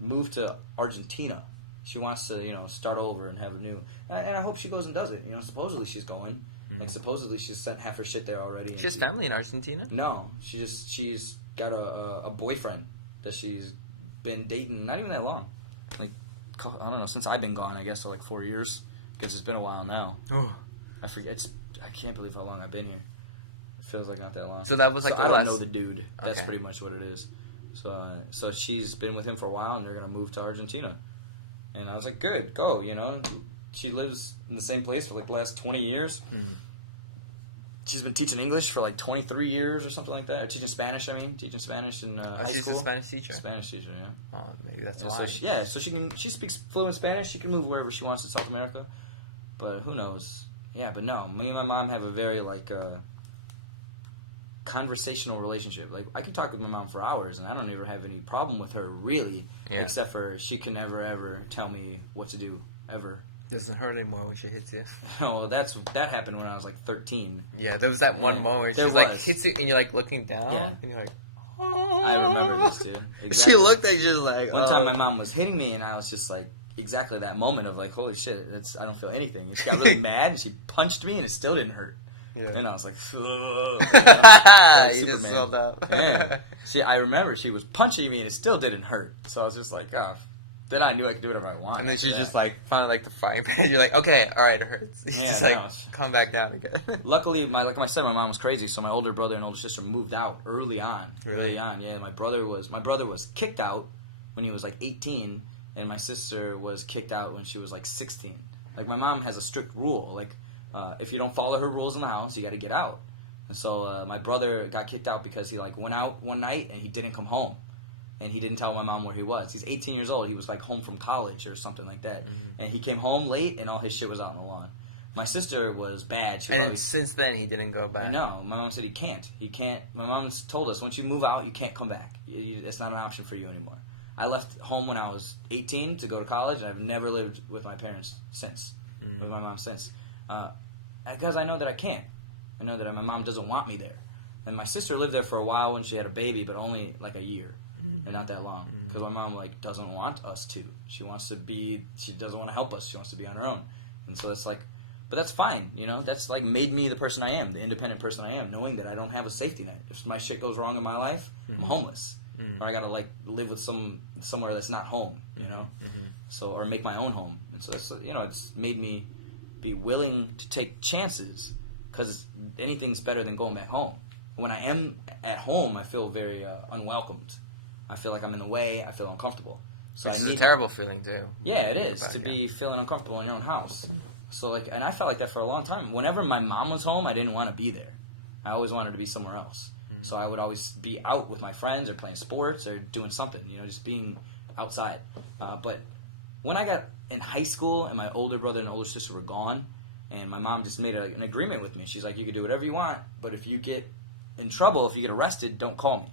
move to Argentina. She wants to start over and have a new. And I hope she goes and does it. Supposedly she's going. Like supposedly she's sent half her shit there already. She has family in Argentina? No, she's got a boyfriend that she's been dating not even that long. Like I don't know, since I've been gone, I guess, so like 4 years. Because it's been a while now. Oh. I forget. I can't believe how long I've been here. It feels like not that long. So that was like the I last... don't know the dude. That's Okay. pretty much what it is. So she's been with him for a while, and they're gonna move to Argentina. And I was like, good, go. She lives in the same place for like the last 20 years. Mm-hmm. she's been teaching English for like 23 years or something like that. Or teaching Spanish, teaching Spanish in high school. She's a Spanish teacher. Spanish teacher, yeah. Oh, maybe that's And why. so she speaks fluent Spanish. She can move wherever she wants in South America, but who knows? Yeah, but no, me and my mom have a very like conversational relationship. Like I can talk with my mom for hours, and I don't ever have any problem with her really, except for she can never ever tell me what to do ever. Doesn't hurt anymore when she hits you. Oh, that happened when I was like 13. Yeah, there was that one moment where she like hits you, and you're like looking down, and you're like, oh. I remember this, dude. Exactly. She looked at you like. One time, my mom was hitting me, and I was just like, exactly that moment of like, holy shit, I don't feel anything. And she got really mad, and she punched me, and it still didn't hurt. Yeah. And I was like, you just swelled up. Yeah. I remember she was punching me, and it still didn't hurt. So I was just like, oh. Then I knew I could do whatever I want. And then she's just like, finally like the frying pan. You're like, okay, all right, it hurts. You just like, calm back down again. Luckily, like I said, my mom was crazy, so my older brother and older sister moved out early on. Really? Early on, yeah. My brother was kicked out when he was like 18, and my sister was kicked out when she was like 16. Like my mom has a strict rule, like if you don't follow her rules in the house, you got to get out. And so my brother got kicked out because he like went out one night and he didn't come home. And he didn't tell my mom where he was. He's 18 years old. He was like home from college or something like that. Mm-hmm. And he came home late, and all his shit was out on the lawn. My sister was bad. Since then, he didn't go back. No, my mom said he can't. He can't. My mom told us, once you move out, you can't come back. It's not an option for you anymore. I left home when I was 18 to go to college, and I've never lived with my parents since, with my mom since. Because I know that I can't. I know that my mom doesn't want me there. And my sister lived there for a while when she had a baby, but only like a year. And not that long, because my mom like doesn't want us to. She wants to be. She doesn't want to help us. She wants to be on her own. And so it's like, but that's fine. You know, that's like made me the person I am, the independent person I am, knowing that I don't have a safety net. If my shit goes wrong in my life, I'm homeless, or I gotta like live with somewhere that's not home. You know, so or make my own home. And so it's it's made me be willing to take chances, because anything's better than going back home. When I am at home, I feel very unwelcomed. I feel like I'm in the way. I feel uncomfortable. So Which is a terrible feeling too. Yeah, it is to be feeling uncomfortable in your own house. So and I felt like that for a long time. Whenever my mom was home, I didn't want to be there. I always wanted to be somewhere else. So I would always be out with my friends or playing sports or doing something. Just being outside. But when I got in high school and my older brother and older sister were gone, and my mom just made an agreement with me. She's like, you can do whatever you want, but if you get in trouble, if you get arrested, don't call me.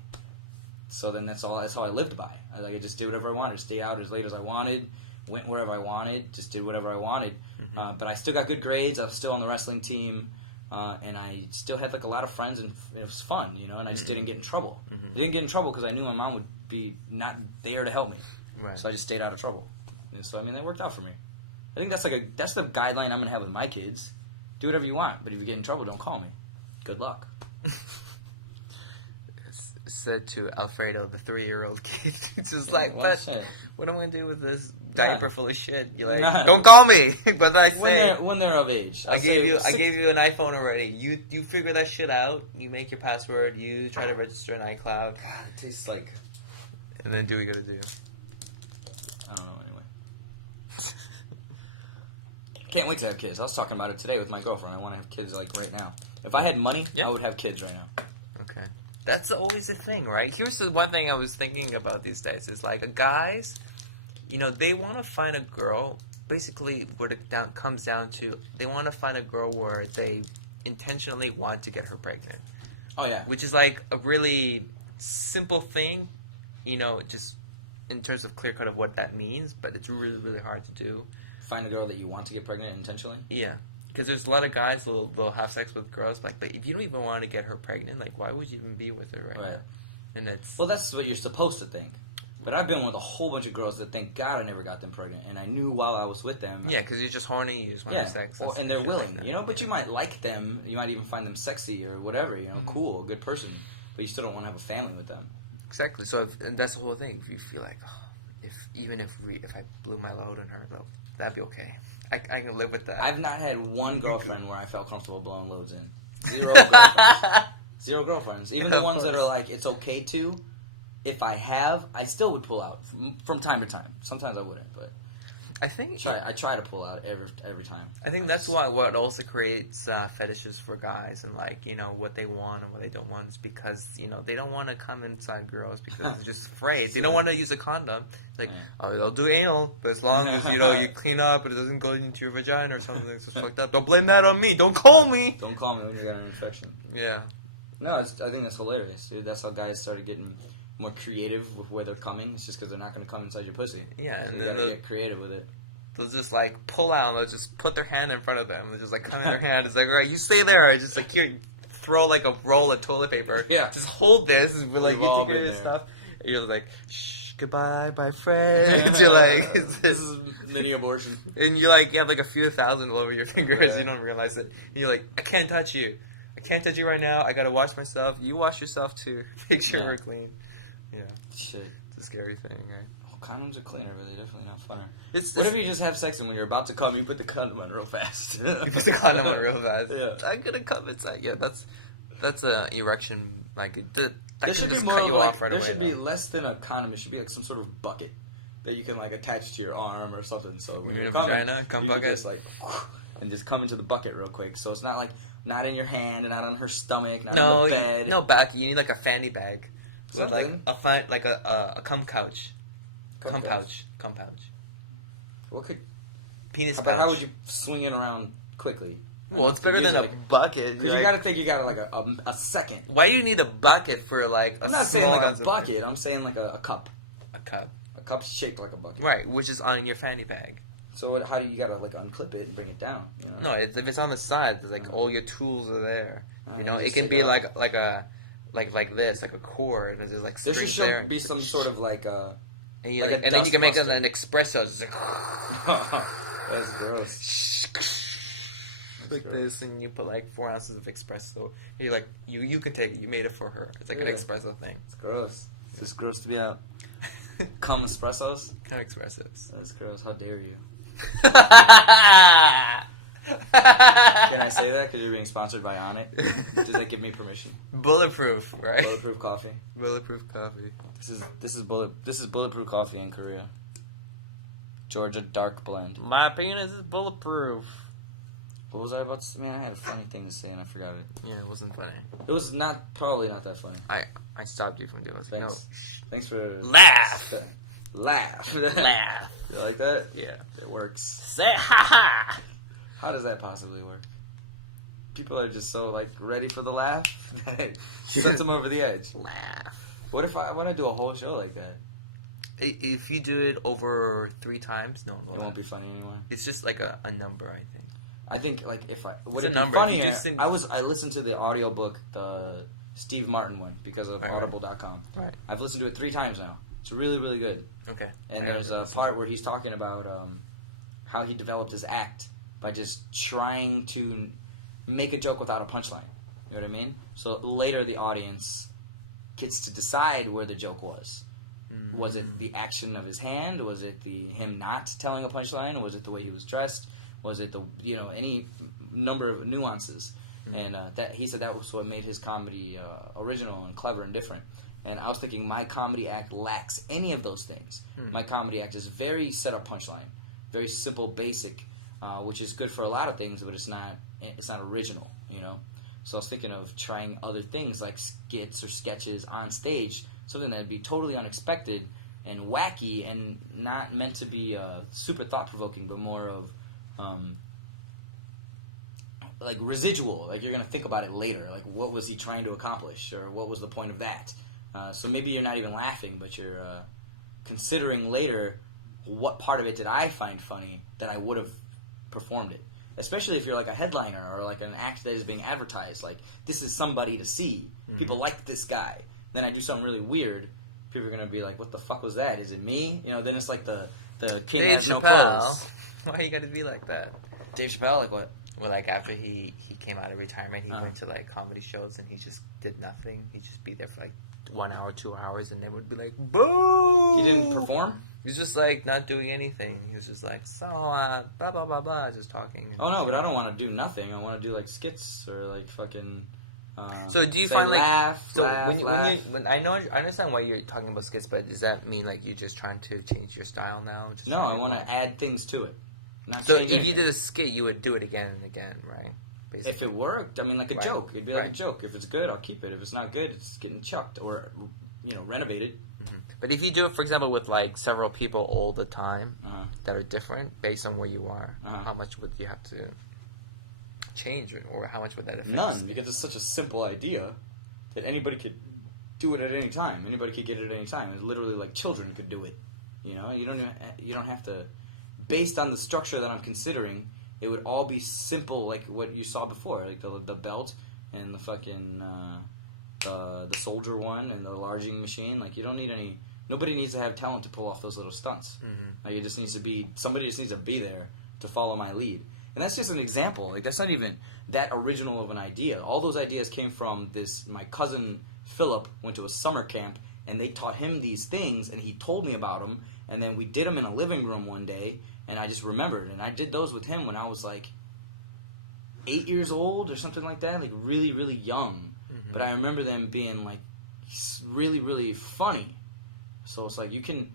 So then that's how I lived by. I just did whatever I wanted. Stay out as late as I wanted. Went wherever I wanted. Just did whatever I wanted. But I still got good grades. I was still on the wrestling team. And I still had like a lot of friends, and it was fun, and I just didn't get in trouble. I didn't get in trouble because I knew my mom would be not there to help me. Right. So I just stayed out of trouble. And so, that worked out for me. I think that's the guideline I'm going to have with my kids. Do whatever you want, but if you get in trouble, don't call me. Good luck. Said to Alfredo, the 3-year-old kid. It's just like, what am I going to do with this diaper full of shit? You're like, don't call me. But I say when they're of age. I gave you an iPhone already. You figure that shit out. You make your password. You try to register an iCloud. God, it tastes like. And then do what you got to do. I don't know. Anyway, can't wait to have kids. I was talking about it today with my girlfriend. I want to have kids like right now. If I had money, I would have kids right now. Okay. That's always a thing, right? Here's the one thing I was thinking about these days. Is like guys, they want to find a girl. Basically, what it comes down to, they want to find a girl where they intentionally want to get her pregnant. Oh, yeah. Which is like a really simple thing, just in terms of clear cut of what that means, but it's really, really hard to do. Find a girl that you want to get pregnant intentionally? Yeah. Because there's a lot of guys they'll have sex with girls, but if you don't even want to get her pregnant, why would you even be with her right now? And that's what you're supposed to think. But I've been with a whole bunch of girls that thank God I never got them pregnant, and I knew while I was with them. Yeah, because you're just horny, you just want to have sex. And they're willing, But you might like them, you might even find them sexy or whatever, cool, a good person, but you still don't want to have a family with them. Exactly. So and that's the whole thing. If you feel like, if I blew my load on her, that'd be okay. I can live with that. I've not had one girlfriend where I felt comfortable blowing loads in. 0 girlfriends. 0 girlfriends. Even the ones that are like, it's okay to. If I still would pull out from time to time. Sometimes I wouldn't, but I think I try to pull out every time. I think that's what also creates fetishes for guys, and like, you know, what they want and what they don't want is because, you know, they don't want to come inside girls because they're just afraid. They don't want to use a condom. It's like, oh, they'll do anal, but as long as, you know, you clean up and it doesn't go into your vagina or something, it's just fucked up. Don't blame that on me. Don't call me. Don't call me when you got an infection. Yeah. No, I think that's hilarious, dude. That's how guys started getting more creative with where they're coming. It's just because they're not going to come inside your pussy. Yeah, so and you then got to get creative with it. They'll just like pull out and they'll just put their hand in front of them. They'll just like come in their hand. It's like, all right, you stay there. I just like, here, throw like a roll of toilet paper. Yeah. Just hold this. And we're like, you take your stuff. And you're like, shh, goodbye, bye, friends. You're like, this is mini abortion. And you like, you have like a few thousand all over your fingers. Yeah. You don't realize it. And you're like, I can't touch you. I can't touch you right now. I gotta wash myself. You wash yourself too. Make sure we're clean. Yeah. Shit. It's a scary thing, right? Condoms are cleaner, but they're definitely not funner. What if you just have sex and when you're about to come, you put the condom on real fast? You put the condom on real fast. Yeah. I'm gonna come inside. Yeah, that's a erection. Like that there can should just be more cut of you like, off right there away. should be less than a condom. It should be like some sort of bucket that you can like attach to your arm or something. So when you're coming, vagina, cum you bucket, can just like and just come into the bucket real quick. So it's not like not in your hand and not on her stomach, not on the bed. No back. You need like a fanny bag. So Something. like a cum couch. Cum pouch. What could penis pouch? But how would you swing it around quickly? Well, it's better than a bucket. Because you gotta think you got like a second. Why do you need a bucket for like? I'm not saying like a bucket. I'm saying like a cup. A cup. A cup shaped like a bucket. Right, which is on your fanny bag. So how do you gotta like unclip it and bring it down? You know? No, if it's on the side, it's like all your tools are there. You know, it can take be it like this, like a cord. There's just like there strings should there. Be some sort of like and, you, like and then you can make buster. an espresso. It's like That's gross. like this, and you put like 4 ounces of espresso. And you're like, you can take it. You made it for her. It's like an espresso thing. It's gross. It's gross to be out. Cum espressos. Cum espressos. That's gross. How dare you? Can Can I say that because you're being sponsored by Onnit? Does that give me permission? Bulletproof, right? Bulletproof coffee. Bulletproof coffee. This is bulletproof coffee in Korea. Georgia dark blend. My penis is bulletproof. What was I about to say? Man, I had a funny thing to say and I forgot it. Yeah, it wasn't funny. It was probably not that funny. I stopped you from doing it. Thanks. Thanks for Laugh. Laugh. Laugh. You like that? Yeah. It works. Say ha ha. How does that possibly work? People are just so like ready for the laugh that it sends them over the edge. Laugh. What if I want to do a whole show like that? If you do it over 3 times, no, It won't be funny anymore. It's just like a number, I think. I think like if I would It's it a be number. funnier? You just think- I listened to the audiobook, the Steve Martin one, because of Right. Audible.com. Right. I've listened to it 3 times now. It's really, really good. Okay. And there's a part where he's talking about how he developed his act by just trying to make a joke without a punchline. You know what I mean? So later the audience gets to decide where the joke was. Mm-hmm. Was it the action of his hand? Was it him not telling a punchline? Was it the way he was dressed? Was it any number of nuances? Mm-hmm. And that he said that was what made his comedy original and clever and different. And I was thinking my comedy act lacks any of those things. Mm-hmm. My comedy act is very set up punchline, very simple, basic, which is good for a lot of things, but it's not original, you know. So I was thinking of trying other things like skits or sketches on stage, something that'd be totally unexpected and wacky and not meant to be super thought provoking, but more of like residual. Like you're gonna think about it later. Like what was he trying to accomplish, or what was the point of that? So maybe you're not even laughing, but you're considering later what part of it did I find funny that I would have performed it. Especially if you're like a headliner or like an act that is being advertised. Like, this is somebody to see. Mm-hmm. People like this guy. Then I do something really weird. People are going to be like, what the fuck was that? Is it me? You know, then it's like the king Dave has no Chappelle. clothes. Why you got to be like that? Dave Chappelle, like what? Well, like after he came out of retirement, he went to like comedy shows and he just did nothing. He'd just be there for like 1 hour, 2 hours, and they would be like, boo! He didn't perform? He was just like not doing anything. He was just like, blah, blah, blah, blah, just talking. Oh no, but I don't want to do nothing. I want to do like skits or like fucking So do you say find laugh, so laugh, laugh. I understand why you're talking about skits, but does that mean like you're just trying to change your style now? Just No, I want to add things to it. Not So change if you anything. did a skit, you would do it again and again, right? Basically. If it worked, I mean, like a Right. joke. It'd be like Right. a joke. If it's good, I'll keep it. If it's not good, it's getting chucked or, renovated. But if you do it, for example, with like several people all the time Uh-huh. that are different based on where you are, Uh-huh. how much would you have to change, or how much would that affect? None, because it's such a simple idea that anybody could do it at any time. Anybody could get it at any time. It's literally like children could do it. You don't have to. Based on the structure that I'm considering, it would all be simple, like what you saw before, like the belt and the fucking the soldier one and the larging machine. Like you don't need any. Nobody needs to have talent to pull off those little stunts. Like it just needs to be somebody just needs to be there to follow my lead. And that's just an example. Like that's not even that original of an idea. All those ideas came from my cousin Philip went to a summer camp and they taught him these things and he told me about them and then we did them in a living room one day and I just remembered and I did those with him when I was like 8 years old or something like that, like really really young. But I remember them being like really really funny. So it's like you can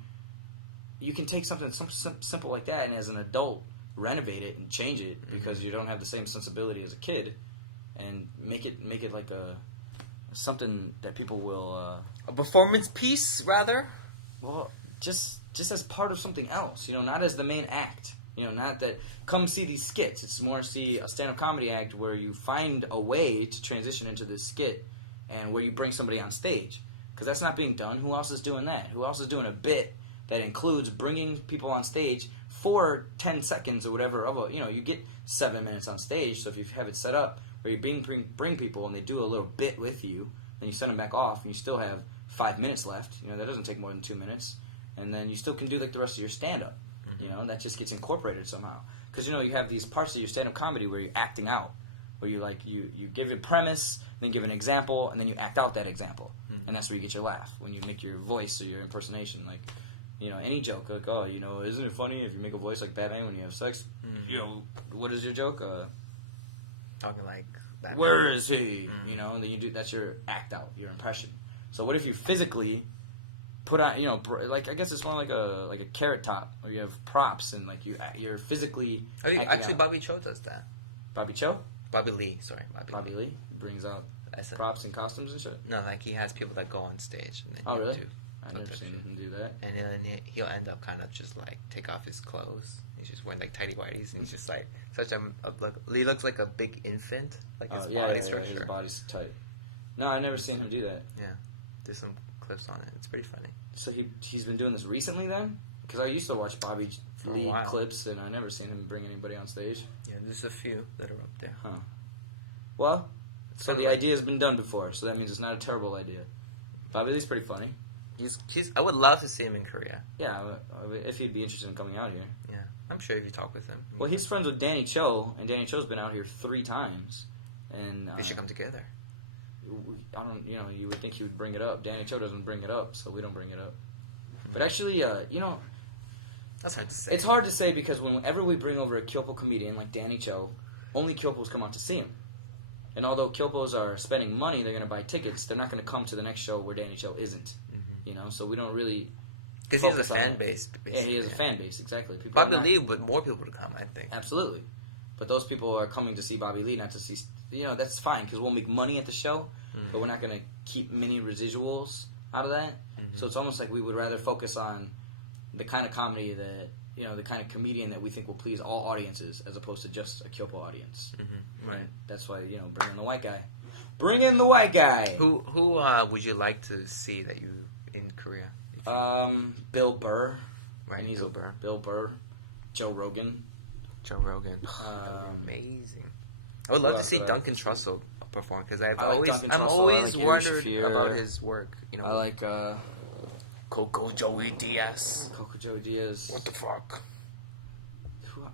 take something simple like that and as an adult renovate it and change it because you don't have the same sensibility as a kid, and make it like something that people will A performance piece, rather. just as part of something else, not as the main act, not that come see these skits. It's more see a stand-up comedy act where you find a way to transition into this skit and where you bring somebody on stage, because that's not being done. Who else is doing that? Who else is doing a bit that includes bringing people on stage for 10 seconds or whatever of you get 7 minutes on stage. So if you have it set up where you bring people and they do a little bit with you, then you send them back off and you still have 5 minutes left. That doesn't take more than 2 minutes, and then you still can do like the rest of your stand-up. That just gets incorporated somehow, because you have these parts of your stand-up comedy where you're acting out, where you give a premise, then give an example, and then you act out that example, and that's where you get your laugh when you make your voice or your impersonation. Like any joke, like, isn't it funny if you make a voice like Batman when you have sex? What is your joke? Talking like Batman. Where is he? And then you do, that's your act out, your impression. So what if you physically put on, like, I guess it's more like a carrot top, where you have props and like you're physically acting Actually, out. Bobby Cho does that. Bobby Cho? Bobby Lee, sorry. Bobby Lee brings out That's it. props and costumes and shit. No, like he has people that go on stage. And then Oh, he'll really? do I've never seen him do that. And then he'll end up kind of just like take off his clothes. He's just wearing like tighty whities, and he's just like he looks like a big infant, like his body structure. His body's tight. No, I've never seen him do that. Yeah, there's some clips on it. It's pretty funny. So he's been doing this recently then? Because I used to watch Bobby For a Lee while. clips, and I never seen him bring anybody on stage. Yeah, there's a few that are up there. Huh. Well, It's so kinda the like- idea has been done before, so that means it's not a terrible idea. Bobby Lee's pretty funny. I would love to see him in Korea. Yeah, if he'd be interested in coming out here. Yeah, I'm sure if you talk with him. Well, he's friends with Danny Cho, and Danny Cho's been out here 3 times. And They should come together. I don't, you would think he would bring it up. Danny Cho doesn't bring it up, so we don't bring it up. But actually, That's hard to say. it's hard to say because whenever we bring over a Kyopo comedian like Danny Cho, only Kyopos come out to see him. And although Kyopos are spending money, they're going to buy tickets, they're not going to come to the next show where Danny Cho isn't. So we don't really... Because he has a focus on fan that. base. Yeah, he has a fan base, exactly. People Bobby are not- Lee, but more people to come, I think. Absolutely. But those people are coming to see Bobby Lee, not to see... that's fine, because we'll make money at the show, but we're not going to keep many residuals out of that. So it's almost like we would rather focus on the kind of comedy that, the kind of comedian that we think will please all audiences, as opposed to just a Kyopo audience. Right. And that's why, bring in the white guy. Bring in the white guy! Who would you like to see that you in Korea? Bill Burr. Right, And he's Bill Burr. Bill Burr. Joe Rogan. Joe Rogan. Amazing. I would love to see Duncan Trussell perform, because I like Duncan Trussell. I always like Ari wondered Shaffir. about his work. I like Coco Joey Diaz. Coco Joe Diaz. What the fuck?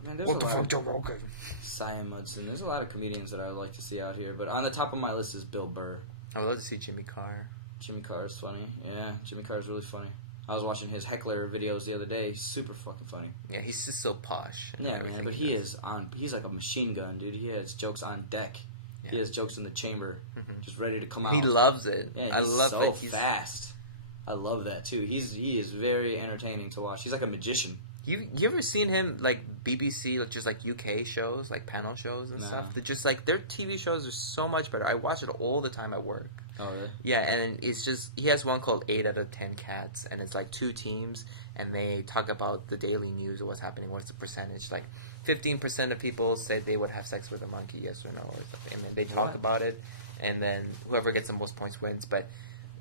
Man, there's What a the lot fuck, of Joe Rogan? Cyan Mudson. There's a lot of comedians that I would like to see out here, but on the top of my list is Bill Burr. I would love to see Jimmy Carr. Jimmy Carr is funny. Yeah, Jimmy Carr is really funny. I was watching his heckler videos the other day. Super fucking funny. Yeah, he's just so posh. And Yeah, everything man, but he does. he's like a machine gun, dude. He has jokes on deck. He has jokes in the chamber, just ready to come out. He loves it. Yeah, I love so it. He's fast. I love that too. He is very entertaining to watch. He's like a magician. You ever seen him like BBC, just like UK shows, like panel shows and stuff? They're just like their TV shows are so much better. I watch it all the time at work. Oh really? Yeah, and it's just he has one called 8 out of 10 Cats, and it's like 2 teams, and they talk about the daily news or what's happening. What's the percentage? Like 15% of people said they would have sex with a monkey, yes or no, or something. And then they talk about it, and then whoever gets the most points wins. But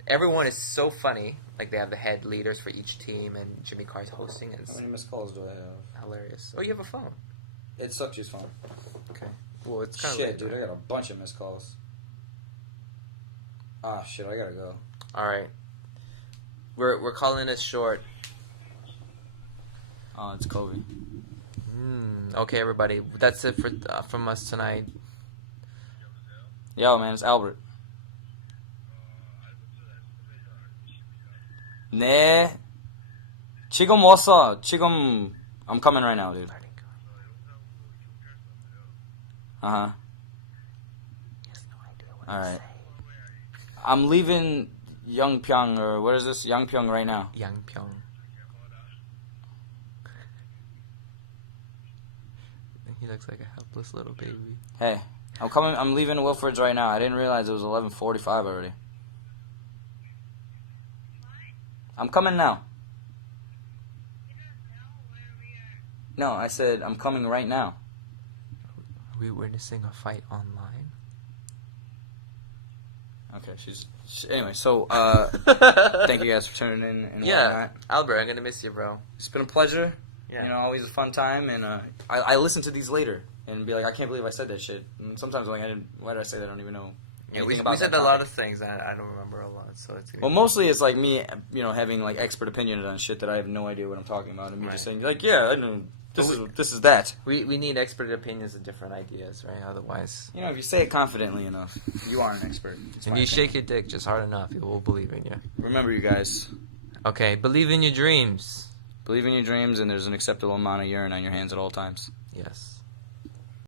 everyone is so funny. Like they have the head leaders for each team, and Jimmy Carr's hosting. And How many missed calls do I have? hilarious. Oh, you have a phone. It's Sukji's phone. Okay. Well, it's kind of Shit, dude, I got a bunch of missed calls. Ah, shit, I gotta go. All right. We're calling this short. Oh, it's Kobe. Okay, everybody. That's it from us tonight. Yo, man, it's Albert. 네. 지금 왔어. 지금 I'm coming right now, dude. Uh-huh. All right. I'm leaving Yangpyeong, or what is this? Yangpyeong right now. Yangpyeong. He looks like a helpless little baby. Hey, I'm leaving Wilfred's right now. I didn't realize it was 11:45 already. I'm coming now. No, I said I'm coming right now. Are we witnessing a fight online? Okay, anyway, so, thank you guys for tuning in and whatnot. Albert, I'm gonna miss you, bro. It's been a pleasure. Yeah. You know, always a fun time, and I listen to these later and be like, I can't believe I said that shit. And sometimes I'm like, why did I say that? I don't even know. Yeah, we about said that a lot topic. of things that I don't remember a lot, so it's Well, mostly it's like me, you know, having like expert opinion on shit that I have no idea what I'm talking about, and me just saying like, yeah, I know this is that. we need expert opinions and different ideas, right? Otherwise, You know, if you say it confidently enough, you are an expert. and you shake your dick just hard enough, people will believe in you. Remember, you guys, Okay, believe in your dreams. believe in your dreams, and there's an acceptable amount of urine on your hands at all times. Yes.